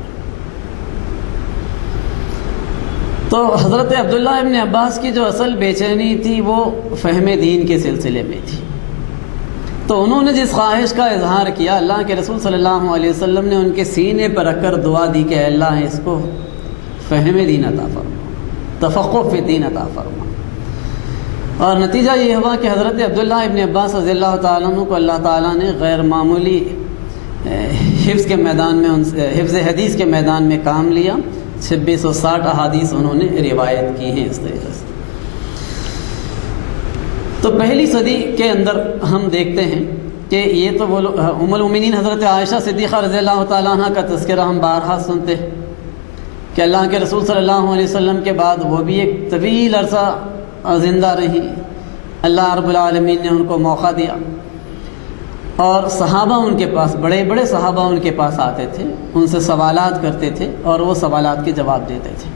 تو حضرت عبداللہ ابن عباس کی جو اصل بے چینی تھی وہ فہم دین کے سلسلے میں تھی، تو انہوں نے جس خواہش کا اظہار کیا اللہ کے رسول صلی اللہ علیہ وسلم نے ان کے سینے پر رکھ کر دعا دی کہ اللہ اس کو فہم دین عطا فرما، تفقہ فی دین عطا فرما۔ اور نتیجہ یہ ہوا کہ حضرت عبداللہ ابن عباس رضی اللہ تعالیٰ عنہ کو اللہ تعالیٰ نے غیر معمولی حفظ کے میدان میں حفظ حدیث کے میدان میں کام لیا۔ 2660 احادیث انہوں نے روایت کی ہیں اس طریقے سے۔ تو پہلی صدی کے اندر ہم دیکھتے ہیں کہ یہ تو وہ ام المؤمنین حضرت عائشہ صدیقہ رضی اللہ تعالیٰ عنہ کا تذکرہ ہم بارہا سنتے ہیں کہ اللہ کے رسول صلی اللہ علیہ وسلم کے بعد وہ بھی ایک طویل عرصہ زندہ رہی، اللہ رب العالمین نے ان کو موقع دیا، اور صحابہ ان کے پاس، بڑے بڑے صحابہ ان کے پاس آتے تھے، ان سے سوالات کرتے تھے اور وہ سوالات کے جواب دیتے تھے،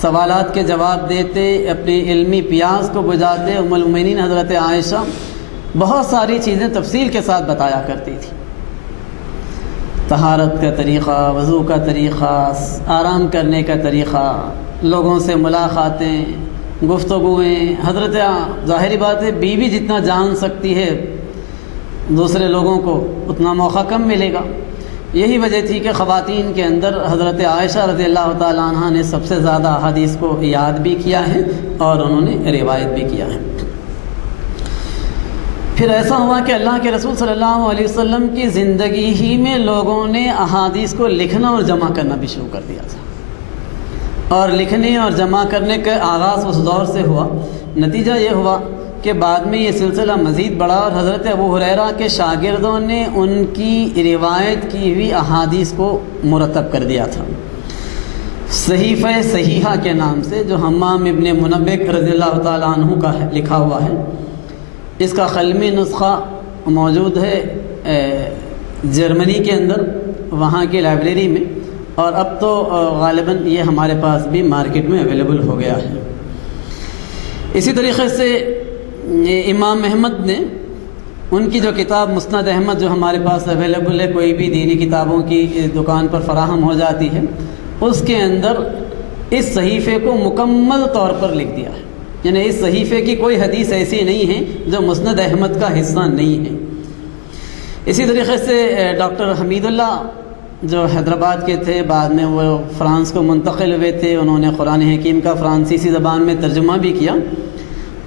سوالات کے جواب دیتے، اپنی علمی پیاس کو بجھاتے۔ ام المؤمنین حضرت عائشہ بہت ساری چیزیں تفصیل کے ساتھ بتایا کرتی تھی، طہارت کا طریقہ، وضو کا طریقہ، آرام کرنے کا طریقہ، لوگوں سے ملاقاتیں، گفتگویں۔ حضرت ظاہری بات ہے بیوی جتنا جان سکتی ہے دوسرے لوگوں کو اتنا موقع کم ملے گا۔ یہی وجہ تھی کہ خواتین کے اندر حضرت عائشہ رضی اللہ تعالیٰ عنہ نے سب سے زیادہ احادیث کو یاد بھی کیا ہے اور انہوں نے روایت بھی کیا ہے۔ پھر ایسا ہوا کہ اللہ کے رسول صلی اللہ علیہ وسلم کی زندگی ہی میں لوگوں نے احادیث کو لکھنا اور جمع کرنا بھی شروع کر دیا تھا، اور لکھنے اور جمع کرنے کا آغاز اس دور سے ہوا۔ نتیجہ یہ ہوا کہ بعد میں یہ سلسلہ مزید بڑھا اور حضرت ابو ہریرہ کے شاگردوں نے ان کی روایت کی ہوئی احادیث کو مرتب کر دیا تھا صحیفہ صحیحہ کے نام سے، جو حمام ابن منبک رضی اللہ تعالیٰ عنہ کا لکھا ہوا ہے۔ اس کا قلمی نسخہ موجود ہے جرمنی کے اندر، وہاں کی لائبریری میں، اور اب تو غالباً یہ ہمارے پاس بھی مارکیٹ میں اویلیبل ہو گیا ہے۔ اسی طریقے سے امام احمد نے ان کی جو کتاب مسند احمد جو ہمارے پاس اویلیبل ہے، کوئی بھی دینی کتابوں کی دکان پر فراہم ہو جاتی ہے، اس کے اندر اس صحیفے کو مکمل طور پر لکھ دیا ہے، یعنی اس صحیفے کی کوئی حدیث ایسی نہیں ہے جو مسند احمد کا حصہ نہیں ہے۔ اسی طریقے سے ڈاکٹر حمید اللہ جو حیدرآباد کے تھے، بعد میں وہ فرانس کو منتقل ہوئے تھے، انہوں نے قرآن حکیم کا فرانسیسی زبان میں ترجمہ بھی کیا،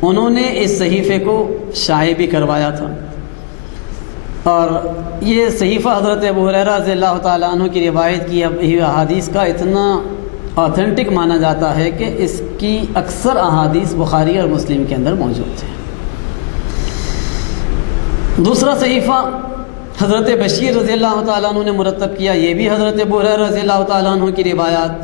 انہوں نے اس صحیفے کو شائع بھی کروایا تھا۔ اور یہ صحیفہ حضرت ابو ہریرہ رضی اللہ تعالیٰ عنہ کی روایت کی ہوئی احادیث کا اتنا آتھینٹک مانا جاتا ہے کہ اس کی اکثر احادیث بخاری اور مسلم کے اندر موجود ہیں۔ دوسرا صحیفہ حضرت بشیر رضی اللہ تعالیٰ عنہ نے مرتب کیا، یہ بھی حضرت ابو ہریرہ رضی اللہ تعالیٰ عنہ کی روایات،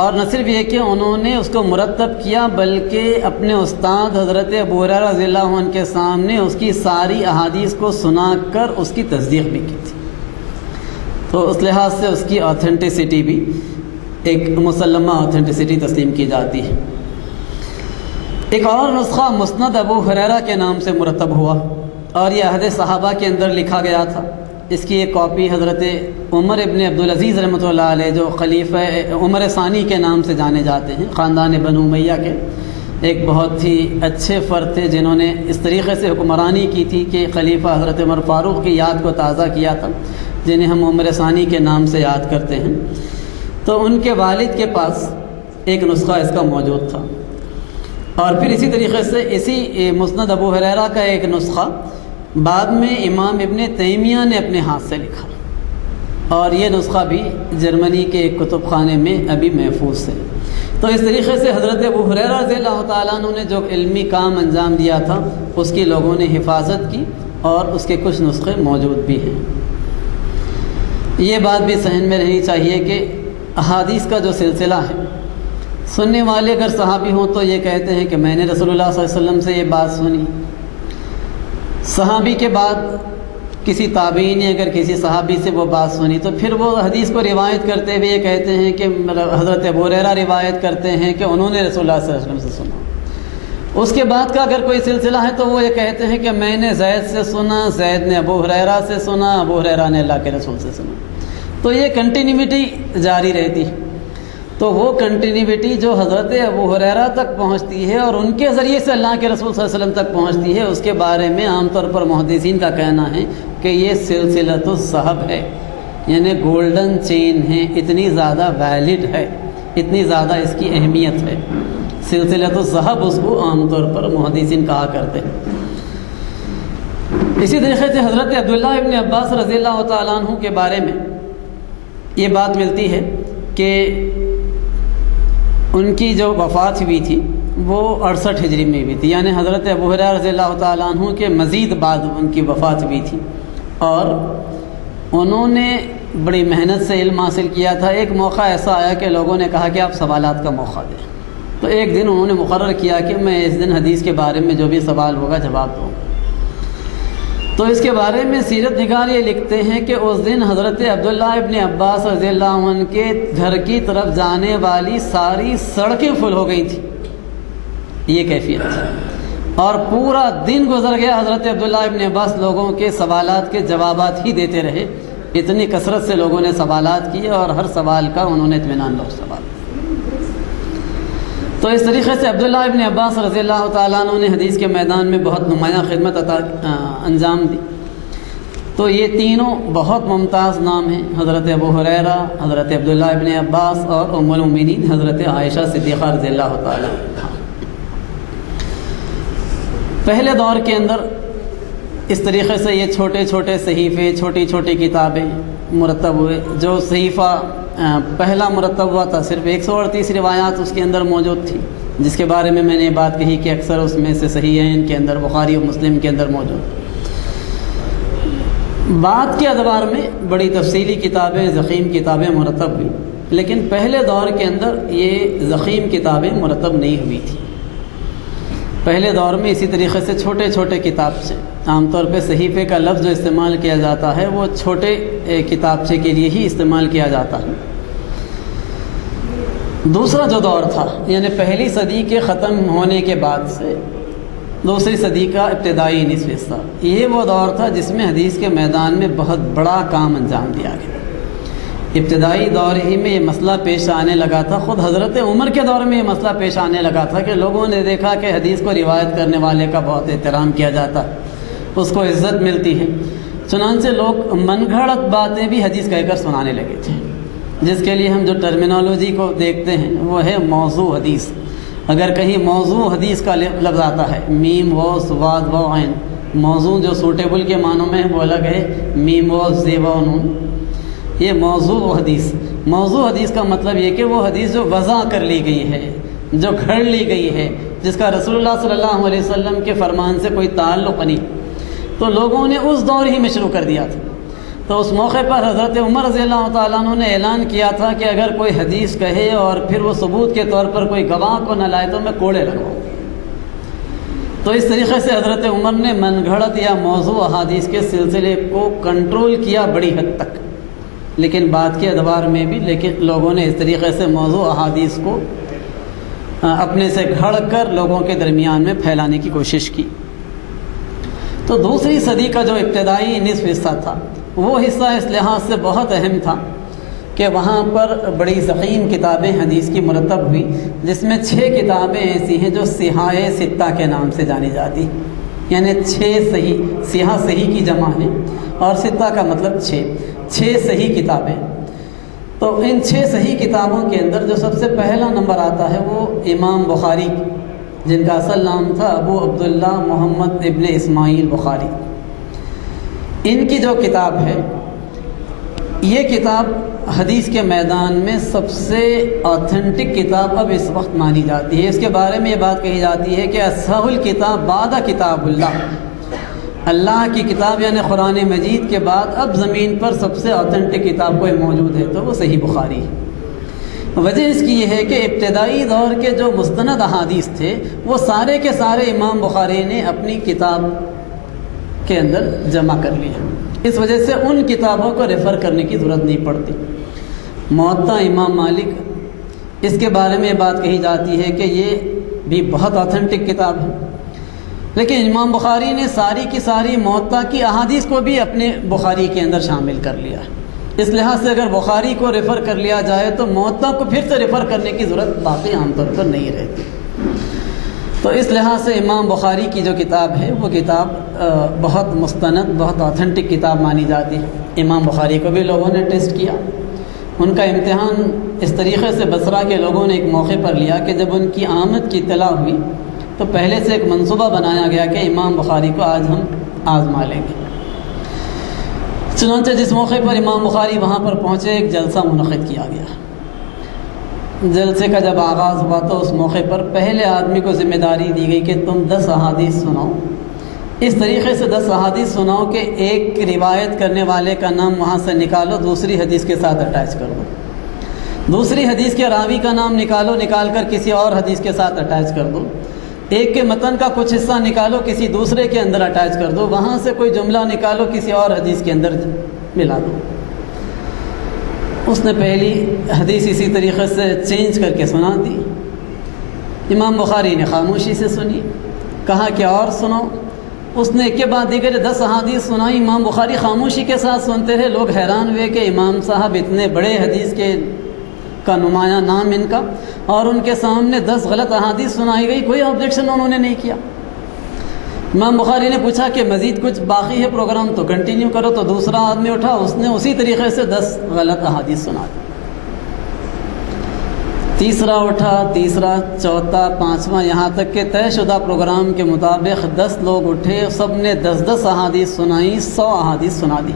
اور نہ صرف یہ کہ انہوں نے اس کو مرتب کیا بلکہ اپنے استاد حضرت ابو ہریرہ رضی اللہ عنہ کے سامنے اس کی ساری احادیث کو سنا کر اس کی تصدیق بھی کی تھی۔ تو اس لحاظ سے اس کی آتھینٹسٹی بھی ایک مسلمہ آتھینٹسٹی تسلیم کی جاتی ہے۔ ایک اور نسخہ مسند ابو ہریرہ کے نام سے مرتب ہوا، اور یہ عہد صحابہ کے اندر لکھا گیا تھا۔ اس کی ایک کاپی حضرت عمر ابن عبدالعزیز رحمۃ اللہ علیہ، جو خلیفہ عمر ثانی کے نام سے جانے جاتے ہیں، خاندان بنو امیہ کے ایک بہت ہی اچھے فرد تھے، جنہوں نے اس طریقے سے حکمرانی کی تھی کہ خلیفہ حضرت عمر فاروق کی یاد کو تازہ کیا تھا، جنہیں ہم عمر ثانی کے نام سے یاد کرتے ہیں۔ تو ان کے والد کے پاس ایک نسخہ اس کا موجود تھا، اور پھر اسی طریقے سے اسی مسند ابو ہریرہ کا ایک نسخہ بعد میں امام ابن تیمیہ نے اپنے ہاتھ سے لکھا، اور یہ نسخہ بھی جرمنی کے ایک کتب خانے میں ابھی محفوظ ہے۔ تو اس طریقے سے حضرت ابو ہریرہ رضی اللہ تعالیٰ عنہ نے جو علمی کام انجام دیا تھا اس کی لوگوں نے حفاظت کی، اور اس کے کچھ نسخے موجود بھی ہیں۔ یہ بات بھی ذہن میں رہنی چاہیے کہ احادیث کا جو سلسلہ ہے، سننے والے اگر صحابی ہوں تو یہ کہتے ہیں کہ میں نے رسول اللہ صلی اللہ علیہ وسلم سے یہ بات سنی، صحابی کے بعد کسی تابعی نے اگر کسی صحابی سے وہ بات سنی تو پھر وہ حدیث کو روایت کرتے ہوئے یہ کہتے ہیں کہ حضرت ابو ہریرہ روایت کرتے ہیں کہ انہوں نے رسول اللہ صلی اللہ علیہ وسلم سے سنا۔ اس کے بعد کا اگر کوئی سلسلہ ہے تو وہ یہ کہتے ہیں کہ میں نے زید سے سنا، زید نے ابو ہریرہ سے سنا، ابو ہریرہ نے اللہ کے رسول سے سنا۔ تو یہ کنٹینیوٹی جاری رہتی ہے۔ تو وہ کنٹینیوٹی جو حضرت ابو ہریرہ تک پہنچتی ہے اور ان کے ذریعے سے اللہ کے رسول صلی اللہ علیہ وسلم تک پہنچتی ہے، اس کے بارے میں عام طور پر محدثین کا کہنا ہے کہ یہ سلسلۃ الذھب ہے، یعنی گولڈن چین ہے، اتنی زیادہ ویلڈ ہے، اتنی زیادہ اس کی اہمیت ہے۔ سلسلۃ الذھب اس کو عام طور پر محدثین کہا کرتے ہیں۔ اسی طریقے سے حضرت عبداللہ ابن عباس رضی اللہ تعالیٰ عنہ کے بارے میں یہ بات ملتی ہے کہ ان کی جو وفات ہوئی تھی وہ 68 ہجری میں ہوئی تھی، یعنی حضرت ابو ہریرہ رضی اللہ تعالیٰ عنہ کے مزید بعد ان کی وفات ہوئی تھی، اور انہوں نے بڑی محنت سے علم حاصل کیا تھا۔ ایک موقع ایسا آیا کہ لوگوں نے کہا کہ آپ سوالات کا موقع دیں، تو ایک دن انہوں نے مقرر کیا کہ میں اس دن حدیث کے بارے میں جو بھی سوال ہوگا جواب دوں۔ تو اس کے بارے میں سیرت نگار یہ لکھتے ہیں کہ اس دن حضرت عبداللہ ابن عباس رضی اللہ عنہ کے گھر کی طرف جانے والی ساری سڑکیں فل ہو گئی تھیں، یہ کیفیت تھی، اور پورا دن گزر گیا حضرت عبداللہ ابن عباس لوگوں کے سوالات کے جوابات ہی دیتے رہے۔ اتنی کثرت سے لوگوں نے سوالات کیے اور ہر سوال کا انہوں نے اطمینان بخش سوال۔ تو اس طریقے سے عبداللہ ابن عباس رضی اللہ تعالیٰ عنہ نے حدیث کے میدان میں بہت نمایاں خدمت انجام دی۔ تو یہ تینوں بہت ممتاز نام ہیں، حضرت ابو ہریرہ، حضرت عبداللہ ابن عباس اور ام المؤمنین حضرت عائشہ صدیقہ رضی اللہ تعالیٰ عنہ۔ پہلے دور کے اندر اس طریقے سے یہ چھوٹے چھوٹے صحیفے، چھوٹی چھوٹی کتابیں مرتب ہوئے۔ جو صحیفہ پہلا مرتب ہوا تھا صرف 138 روایات اس کے اندر موجود تھی، جس کے بارے میں نے بات کہی کہ اکثر اس میں سے صحیحین کے اندر، بخاری اور مسلم کے اندر موجود۔ بعد کے ادوار میں بڑی تفصیلی کتابیں، ضخیم کتابیں مرتب ہوئی، لیکن پہلے دور کے اندر یہ ضخیم کتابیں مرتب نہیں ہوئی تھیں۔ پہلے دور میں اسی طریقے سے چھوٹے چھوٹے کتابچے، عام طور پہ صحیفے کا لفظ جو استعمال کیا جاتا ہے وہ چھوٹے کتابچے کے لیے ہی استعمال کیا جاتا ہے۔ دوسرا جو دور تھا، یعنی پہلی صدی کے ختم ہونے کے بعد سے دوسری صدی کا ابتدائی نصف حصہ، یہ وہ دور تھا جس میں حدیث کے میدان میں بہت بڑا کام انجام دیا گیا۔ ابتدائی دور ہی میں یہ مسئلہ پیش آنے لگا تھا، خود حضرت عمر کے دور میں یہ مسئلہ پیش آنے لگا تھا کہ لوگوں نے دیکھا کہ حدیث کو روایت کرنے والے کا بہت احترام کیا جاتا ہے، اس کو عزت ملتی ہے۔ چنانچہ لوگ من گھڑت باتیں بھی حدیث کہہ کر سنانے لگے تھے، جس کے لیے ہم جو ٹرمینالوجی کو دیکھتے ہیں وہ ہے موضوع حدیث۔ اگر کہیں موضوع حدیث کا لفظ آتا ہے، میم و صاد و عین، موضوع جو سوٹیبل کے معنوں میں وہ الگ ہے، میم و زیب و نون، یہ موضوع حدیث۔ موضوع حدیث کا مطلب یہ کہ وہ حدیث جو وضع کر لی گئی ہے، جو گھڑ لی گئی ہے، جس کا رسول اللہ صلی اللہ علیہ وسلم کے فرمان سے کوئی تعلق نہیں، تو لوگوں نے اس دور ہی میں شروع کر دیا تھا۔ تو اس موقع پر حضرت عمر رضی اللہ تعالیٰ عنہ نے اعلان کیا تھا کہ اگر کوئی حدیث کہے اور پھر وہ ثبوت کے طور پر کوئی گواہ کو نہ لائے تو میں کوڑے لگاؤں۔ تو اس طریقے سے حضرت عمر نے من گھڑت یا موضوع احادیث کے سلسلے کو کنٹرول کیا بڑی حد تک، لیکن بعد کے ادوار میں بھی لوگوں نے اس طریقے سے موضوع احادیث کو اپنے سے گھڑ کر لوگوں کے درمیان میں پھیلانے کی کوشش کی۔ تو دوسری صدی کا جو ابتدائی نصف حصہ تھا، وہ حصہ اس لحاظ سے بہت اہم تھا کہ وہاں پر بڑی ضخیم کتابیں حدیث کی مرتب ہوئی، جس میں 6 کتابیں ایسی ہیں جو صحاح ستہ کے نام سے جانی جاتی، یعنی 6 صحیح، صحاح صحیح کی جمع ہے اور ستہ کا مطلب 6 صحیح کتابیں۔ تو ان 6 صحیح کتابوں کے اندر جو سب سے پہلا نمبر آتا ہے وہ امام بخاری، جن کا اصل نام تھا ابو عبداللہ محمد ابن اسماعیل بخاری۔ ان کی جو کتاب ہے، یہ کتاب حدیث کے میدان میں سب سے آتھینٹک کتاب اب اس وقت مانی جاتی ہے۔ اس کے بارے میں یہ بات کہی جاتی ہے کہ اصح الکتاب بعد کتاب اللہ، اللہ کی کتاب یعنی قرآن مجید کے بعد اب زمین پر سب سے آتھینٹک کتاب کوئی موجود ہے تو وہ صحیح بخاری ہے۔ وجہ اس کی یہ ہے کہ ابتدائی دور کے جو مستند احادیث تھے وہ سارے کے سارے امام بخاری نے اپنی کتاب کے اندر جمع کر لیا، اس وجہ سے ان کتابوں کو ریفر کرنے کی ضرورت نہیں پڑتی۔ موطا امام مالک، اس کے بارے میں بات کہی جاتی ہے کہ یہ بھی بہت آتھینٹک کتاب ہے، لیکن امام بخاری نے ساری کی ساری موطا کی احادیث کو بھی اپنے بخاری کے اندر شامل کر لیا ہے۔ اس لحاظ سے اگر بخاری کو ریفر کر لیا جائے تو موطا کو پھر سے ریفر کرنے کی ضرورت باقی عام طور پر نہیں رہتی۔ تو اس لحاظ سے امام بخاری کی جو کتاب ہے وہ کتاب بہت مستند، بہت آتھینٹک کتاب مانی جاتی ہے۔ امام بخاری کو بھی لوگوں نے ٹیسٹ کیا، ان کا امتحان اس طریقے سے بصرہ کے لوگوں نے ایک موقع پر لیا کہ جب ان کی آمد کی اطلاع ہوئی تو پہلے سے ایک منصوبہ بنایا گیا کہ امام بخاری کو آج ہم آزما لیں گے۔ چنانچہ جس موقع پر امام بخاری وہاں پر پہنچے ایک جلسہ منعقد کیا گیا۔ جلسے کا جب آغاز ہوا تو اس موقع پر پہلے آدمی کو ذمہ داری دی گئی کہ تم 10 احادیث سناؤ، اس طریقے سے 10 احادیث سناؤ کہ ایک روایت کرنے والے کا نام وہاں سے نکالو، دوسری حدیث کے ساتھ اٹیچ کر دو، دوسری حدیث کے راوی کا نام نکالو، نکال کر کسی اور حدیث کے ساتھ اٹیچ کر دو، ایک کے متن کا کچھ حصہ نکالو کسی دوسرے کے اندر اٹیچ کر دو، وہاں سے کوئی جملہ نکالو کسی اور حدیث کے اندر ملا دو۔ اس نے پہلی حدیث اسی طریقے سے چینج کر کے سنا دی۔ امام بخاری نے خاموشی سے سنی، کہا کہ اور سنو۔ اس نے ایک کے بعد دیگر 10 احادیث سنائی، امام بخاری خاموشی کے ساتھ سنتے رہے۔ لوگ حیران ہوئے کہ امام صاحب اتنے بڑے حدیث کے کا نمایاں نام ان کا، اور ان کے سامنے 10 غلط احادیث سنائی گئی، کوئی آبجیکشن انہوں نے نہیں کیا۔ امام بخاری نے پوچھا کہ مزید کچھ باقی ہے پروگرام تو کنٹینیو کرو، تو دوسرا آدمی اٹھا، اس نے اسی طریقے سے 10 غلط احادیث سنا دی۔ تیسرا اٹھا، تیسرا، چوتھا، پانچواں، یہاں تک کہ طے شدہ پروگرام کے مطابق 10 لوگ اٹھے، سب نے 10 احادیث سنائی، 100 احادیث سنا دی،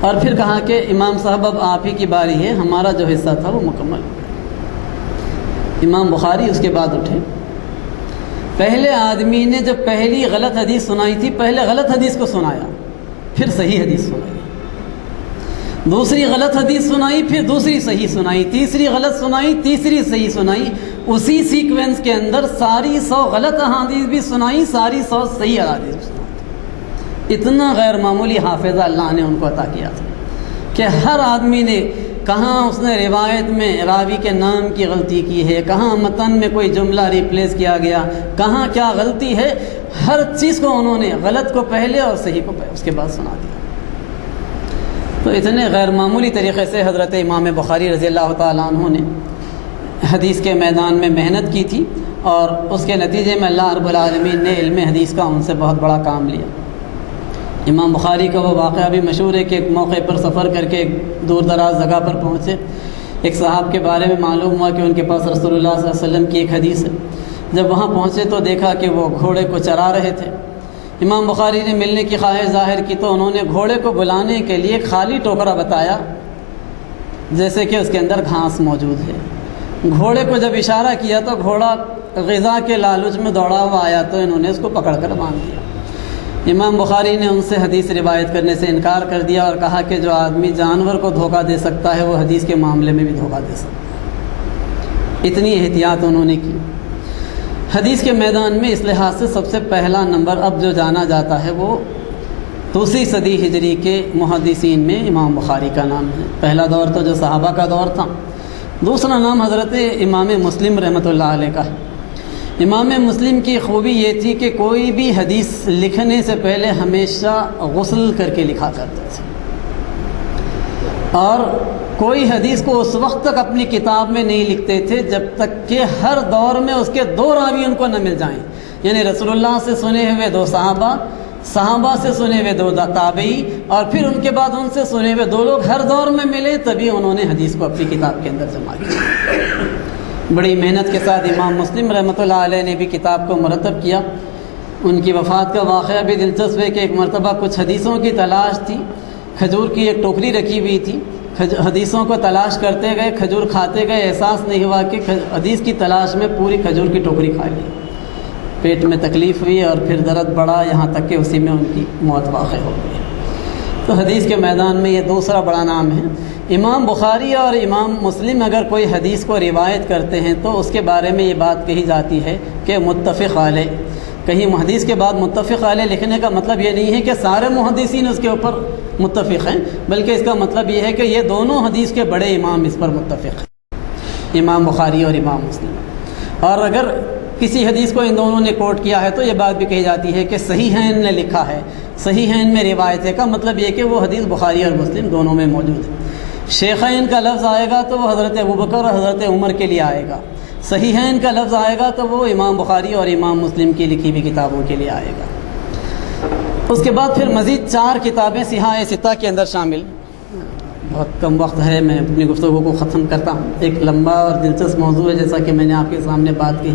اور پھر کہا کہ امام صاحب اب آپ ہی کی باری ہے، ہمارا جو حصہ تھا وہ مکمل ہو گیا۔ امام بخاری اس کے بعد اٹھے۔ پہلے آدمی نے جب پہلی غلط حدیث سنائی تھی، پہلے غلط حدیث کو سنایا، پھر صحیح حدیث سنائی، دوسری غلط حدیث سنائی، پھر دوسری صحیح سنائی، تیسری غلط سنائی، تیسری صحیح سنائی، اسی سیکوینس کے اندر ساری 100 غلط احادیث بھی سنائی، ساری 100 صحیح احادیث بھی سنائی۔ اتنا غیر معمولی حافظہ اللہ نے ان کو عطا کیا تھا کہ ہر آدمی نے کہاں اس نے روایت میں راوی کے نام کی غلطی کی ہے، کہاں متن میں کوئی جملہ ریپلیس کیا گیا، کہاں کیا غلطی ہے، ہر چیز کو انہوں نے غلط کو پہلے اور صحیح کو اس کے بعد سنا دیا۔ تو اتنے غیر معمولی طریقے سے حضرت امام بخاری رضی اللہ تعالیٰ عنہ نے حدیث کے میدان میں محنت کی تھی، اور اس کے نتیجے میں اللہ رب العالمین نے علم حدیث کا ان سے بہت بڑا کام لیا۔ امام بخاری کا وہ واقعہ بھی مشہور ہے کہ ایک موقع پر سفر کر کے ایک دور دراز جگہ پر پہنچے، ایک صاحب کے بارے میں معلوم ہوا کہ ان کے پاس رسول اللہ صلی اللہ علیہ وسلم کی ایک حدیث ہے۔ جب وہاں پہنچے تو دیکھا کہ وہ گھوڑے کو چرا رہے تھے۔ امام بخاری نے ملنے کی خواہش ظاہر کی تو انہوں نے گھوڑے کو بلانے کے لیے خالی ٹوکرا بتایا جیسے کہ اس کے اندر گھاس موجود ہے۔ گھوڑے کو جب اشارہ کیا تو گھوڑا غذا کے لالچ میں دوڑا ہوا آیا تو انہوں نے اس کو پکڑ کر باندھ دیا۔ امام بخاری نے ان سے حدیث روایت کرنے سے انکار کر دیا اور کہا کہ جو آدمی جانور کو دھوکہ دے سکتا ہے وہ حدیث کے معاملے میں بھی دھوکہ دے سکتا ہے۔ اتنی احتیاط انہوں نے کی۔ حدیث کے میدان میں اس لحاظ سے سب سے پہلا نمبر اب جو جانا جاتا ہے وہ دوسری صدی ہجری کے محدثین میں امام بخاری کا نام ہے۔ پہلا دور تو جو صحابہ کا دور تھا، دوسرا نام حضرت امام مسلم رحمۃ اللہ علیہ کا ہے۔ امام مسلم کی خوبی یہ تھی کہ کوئی بھی حدیث لکھنے سے پہلے ہمیشہ غسل کر کے لکھا کرتے تھے، اور کوئی حدیث کو اس وقت تک اپنی کتاب میں نہیں لکھتے تھے جب تک کہ ہر دور میں اس کے دو راوی ان کو نہ مل جائیں، یعنی رسول اللہ سے سنے ہوئے دو صحابہ، صحابہ سے سنے ہوئے دو تابعی، اور پھر ان کے بعد ان سے سنے ہوئے دو لوگ ہر دور میں ملے، تبھی انہوں نے حدیث کو اپنی کتاب کے اندر جمع کیا۔ بڑی محنت کے ساتھ امام مسلم رحمۃ اللہ علیہ نے بھی کتاب کو مرتب کیا۔ ان کی وفات کا واقعہ بھی دلچسپ ہے کہ ایک مرتبہ کچھ حدیثوں کی تلاش تھی، کھجور کی ایک ٹوکری رکھی ہوئی تھی، حدیثوں کو تلاش کرتے گئے، کھجور کھاتے گئے، احساس نہیں ہوا کہ حدیث کی تلاش میں پوری کھجور کی ٹوکری کھا لی، پیٹ میں تکلیف ہوئی اور پھر درد بڑھا، یہاں تک کہ اسی میں ان کی موت واقع ہو گئی۔ تو حدیث کے میدان میں یہ دوسرا بڑا نام ہے۔ امام بخاری اور امام مسلم اگر کوئی حدیث کو روایت کرتے ہیں تو اس کے بارے میں یہ بات کہی جاتی ہے کہ متفق علیہ۔ کہیں حدیث کے بعد متفق علیہ لکھنے کا مطلب یہ نہیں ہے کہ سارے محدثین اس کے اوپر متفق ہیں، بلکہ اس کا مطلب یہ ہے کہ یہ دونوں حدیث کے بڑے امام اس پر متفق ہیں، امام بخاری اور امام مسلم۔ اور اگر کسی حدیث کو ان دونوں نے کوٹ کیا ہے تو یہ بات بھی کہی جاتی ہے کہ صحیحین نے لکھا ہے، صحیحین میں روایت ہے، کا مطلب یہ کہ وہ حدیث بخاری اور مسلم دونوں میں موجود ہے۔ شیخین کا لفظ آئے گا تو وہ حضرت ابوبکر اور حضرت عمر کے لیے آئے گا، صحیحین کا لفظ آئے گا تو وہ امام بخاری اور امام مسلم کی لکھی ہوئی کتابوں کے لیے آئے گا۔ اس کے بعد پھر مزید 4 کتابیں صحاح ستہ کے اندر شامل۔ بہت کم وقت ہے، میں اپنی گفتگو کو ختم کرتا ہوں۔ ایک لمبا اور دلچسپ موضوع ہے جیسا کہ میں نے آپ کے سامنے بات کی۔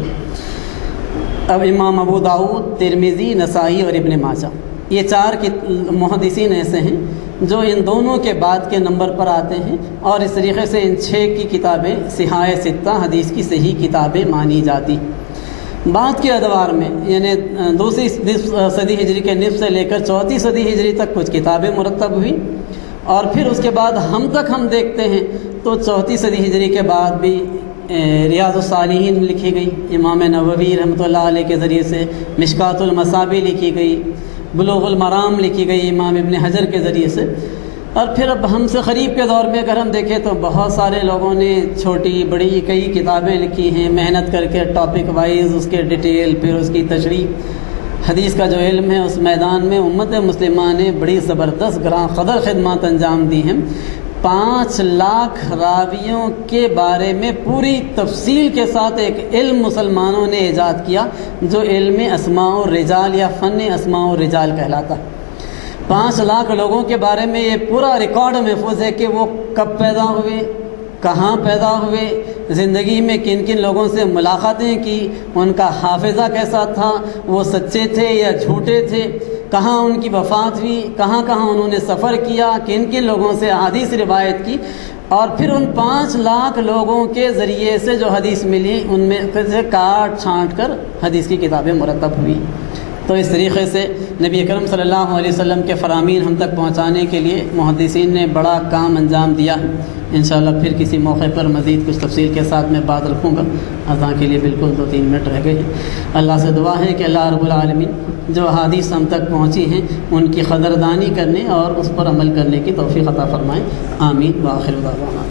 اب امام ابو داؤد، ترمذی، نسائی اور ابن ماجہ، یہ 4 محدثین ایسے ہیں جو ان دونوں کے بعد کے نمبر پر آتے ہیں، اور اس طریقے سے ان 6 کی کتابیں صحاح ستہ حدیث کی صحیح کتابیں مانی جاتی۔ بعد کے ادوار میں یعنی دوسری صدی ہجری کے نصف سے لے کر چوتھی صدی ہجری تک کچھ کتابیں مرتب ہوئی، اور پھر اس کے بعد ہم دیکھتے ہیں تو چوتھی صدی ہجری کے بعد بھی ریاض الصالحین لکھی گئی، امام نووی رحمۃ اللہ علیہ کے ذریعے سے، مشکات المصابیح لکھی گئی، بلوغ المرام لکھی گئی امام ابن حجر کے ذریعے سے۔ اور پھر اب ہم سے قریب کے دور میں اگر ہم دیکھیں تو بہت سارے لوگوں نے چھوٹی بڑی کئی کتابیں لکھی ہیں، محنت کر کے ٹاپک وائز اس کے ڈیٹیل، پھر اس کی تشریح۔ حدیث کا جو علم ہے اس میدان میں امت مسلمہ نے بڑی زبردست گراں قدر خدمات انجام دی ہیں۔ 5 لاکھ راویوں کے بارے میں پوری تفصیل کے ساتھ ایک علم مسلمانوں نے ایجاد کیا جو علم اسماء الرجال یا فن اسماء الرجال کہلاتا ہے۔ 5 لاکھ لوگوں کے بارے میں یہ پورا ریکارڈ محفوظ ہے کہ وہ کب پیدا ہوئے، کہاں پیدا ہوئے، زندگی میں کن کن لوگوں سے ملاقاتیں کی، ان کا حافظہ کیسا تھا، وہ سچے تھے یا جھوٹے تھے، کہاں ان کی وفات ہوئی، کہاں کہاں انہوں نے سفر کیا، کن کن لوگوں سے حدیث روایت کی، اور پھر ان 5 لاکھ لوگوں کے ذریعے سے جو حدیث ملی ان میں سے کاٹ چھانٹ کر حدیث کی کتابیں مرتب ہوئی۔ تو اس طریقے سے نبی اکرم صلی اللہ علیہ وسلم کے فرامین ہم تک پہنچانے کے لیے محدثین نے بڑا کام انجام دیا۔ انشاءاللہ پھر کسی موقع پر مزید کچھ تفصیل کے ساتھ میں بات رکھوں گا۔ اذان کے لیے بالکل 2-3 منٹ رہ گئے ہیں۔ اللہ سے دعا ہے کہ اللہ رب العالمین جو احادیث ہم تک پہنچی ہیں ان کی قدردانی کرنے اور اس پر عمل کرنے کی توفیق عطا فرمائیں۔ آمین۔ وآخر دعوانا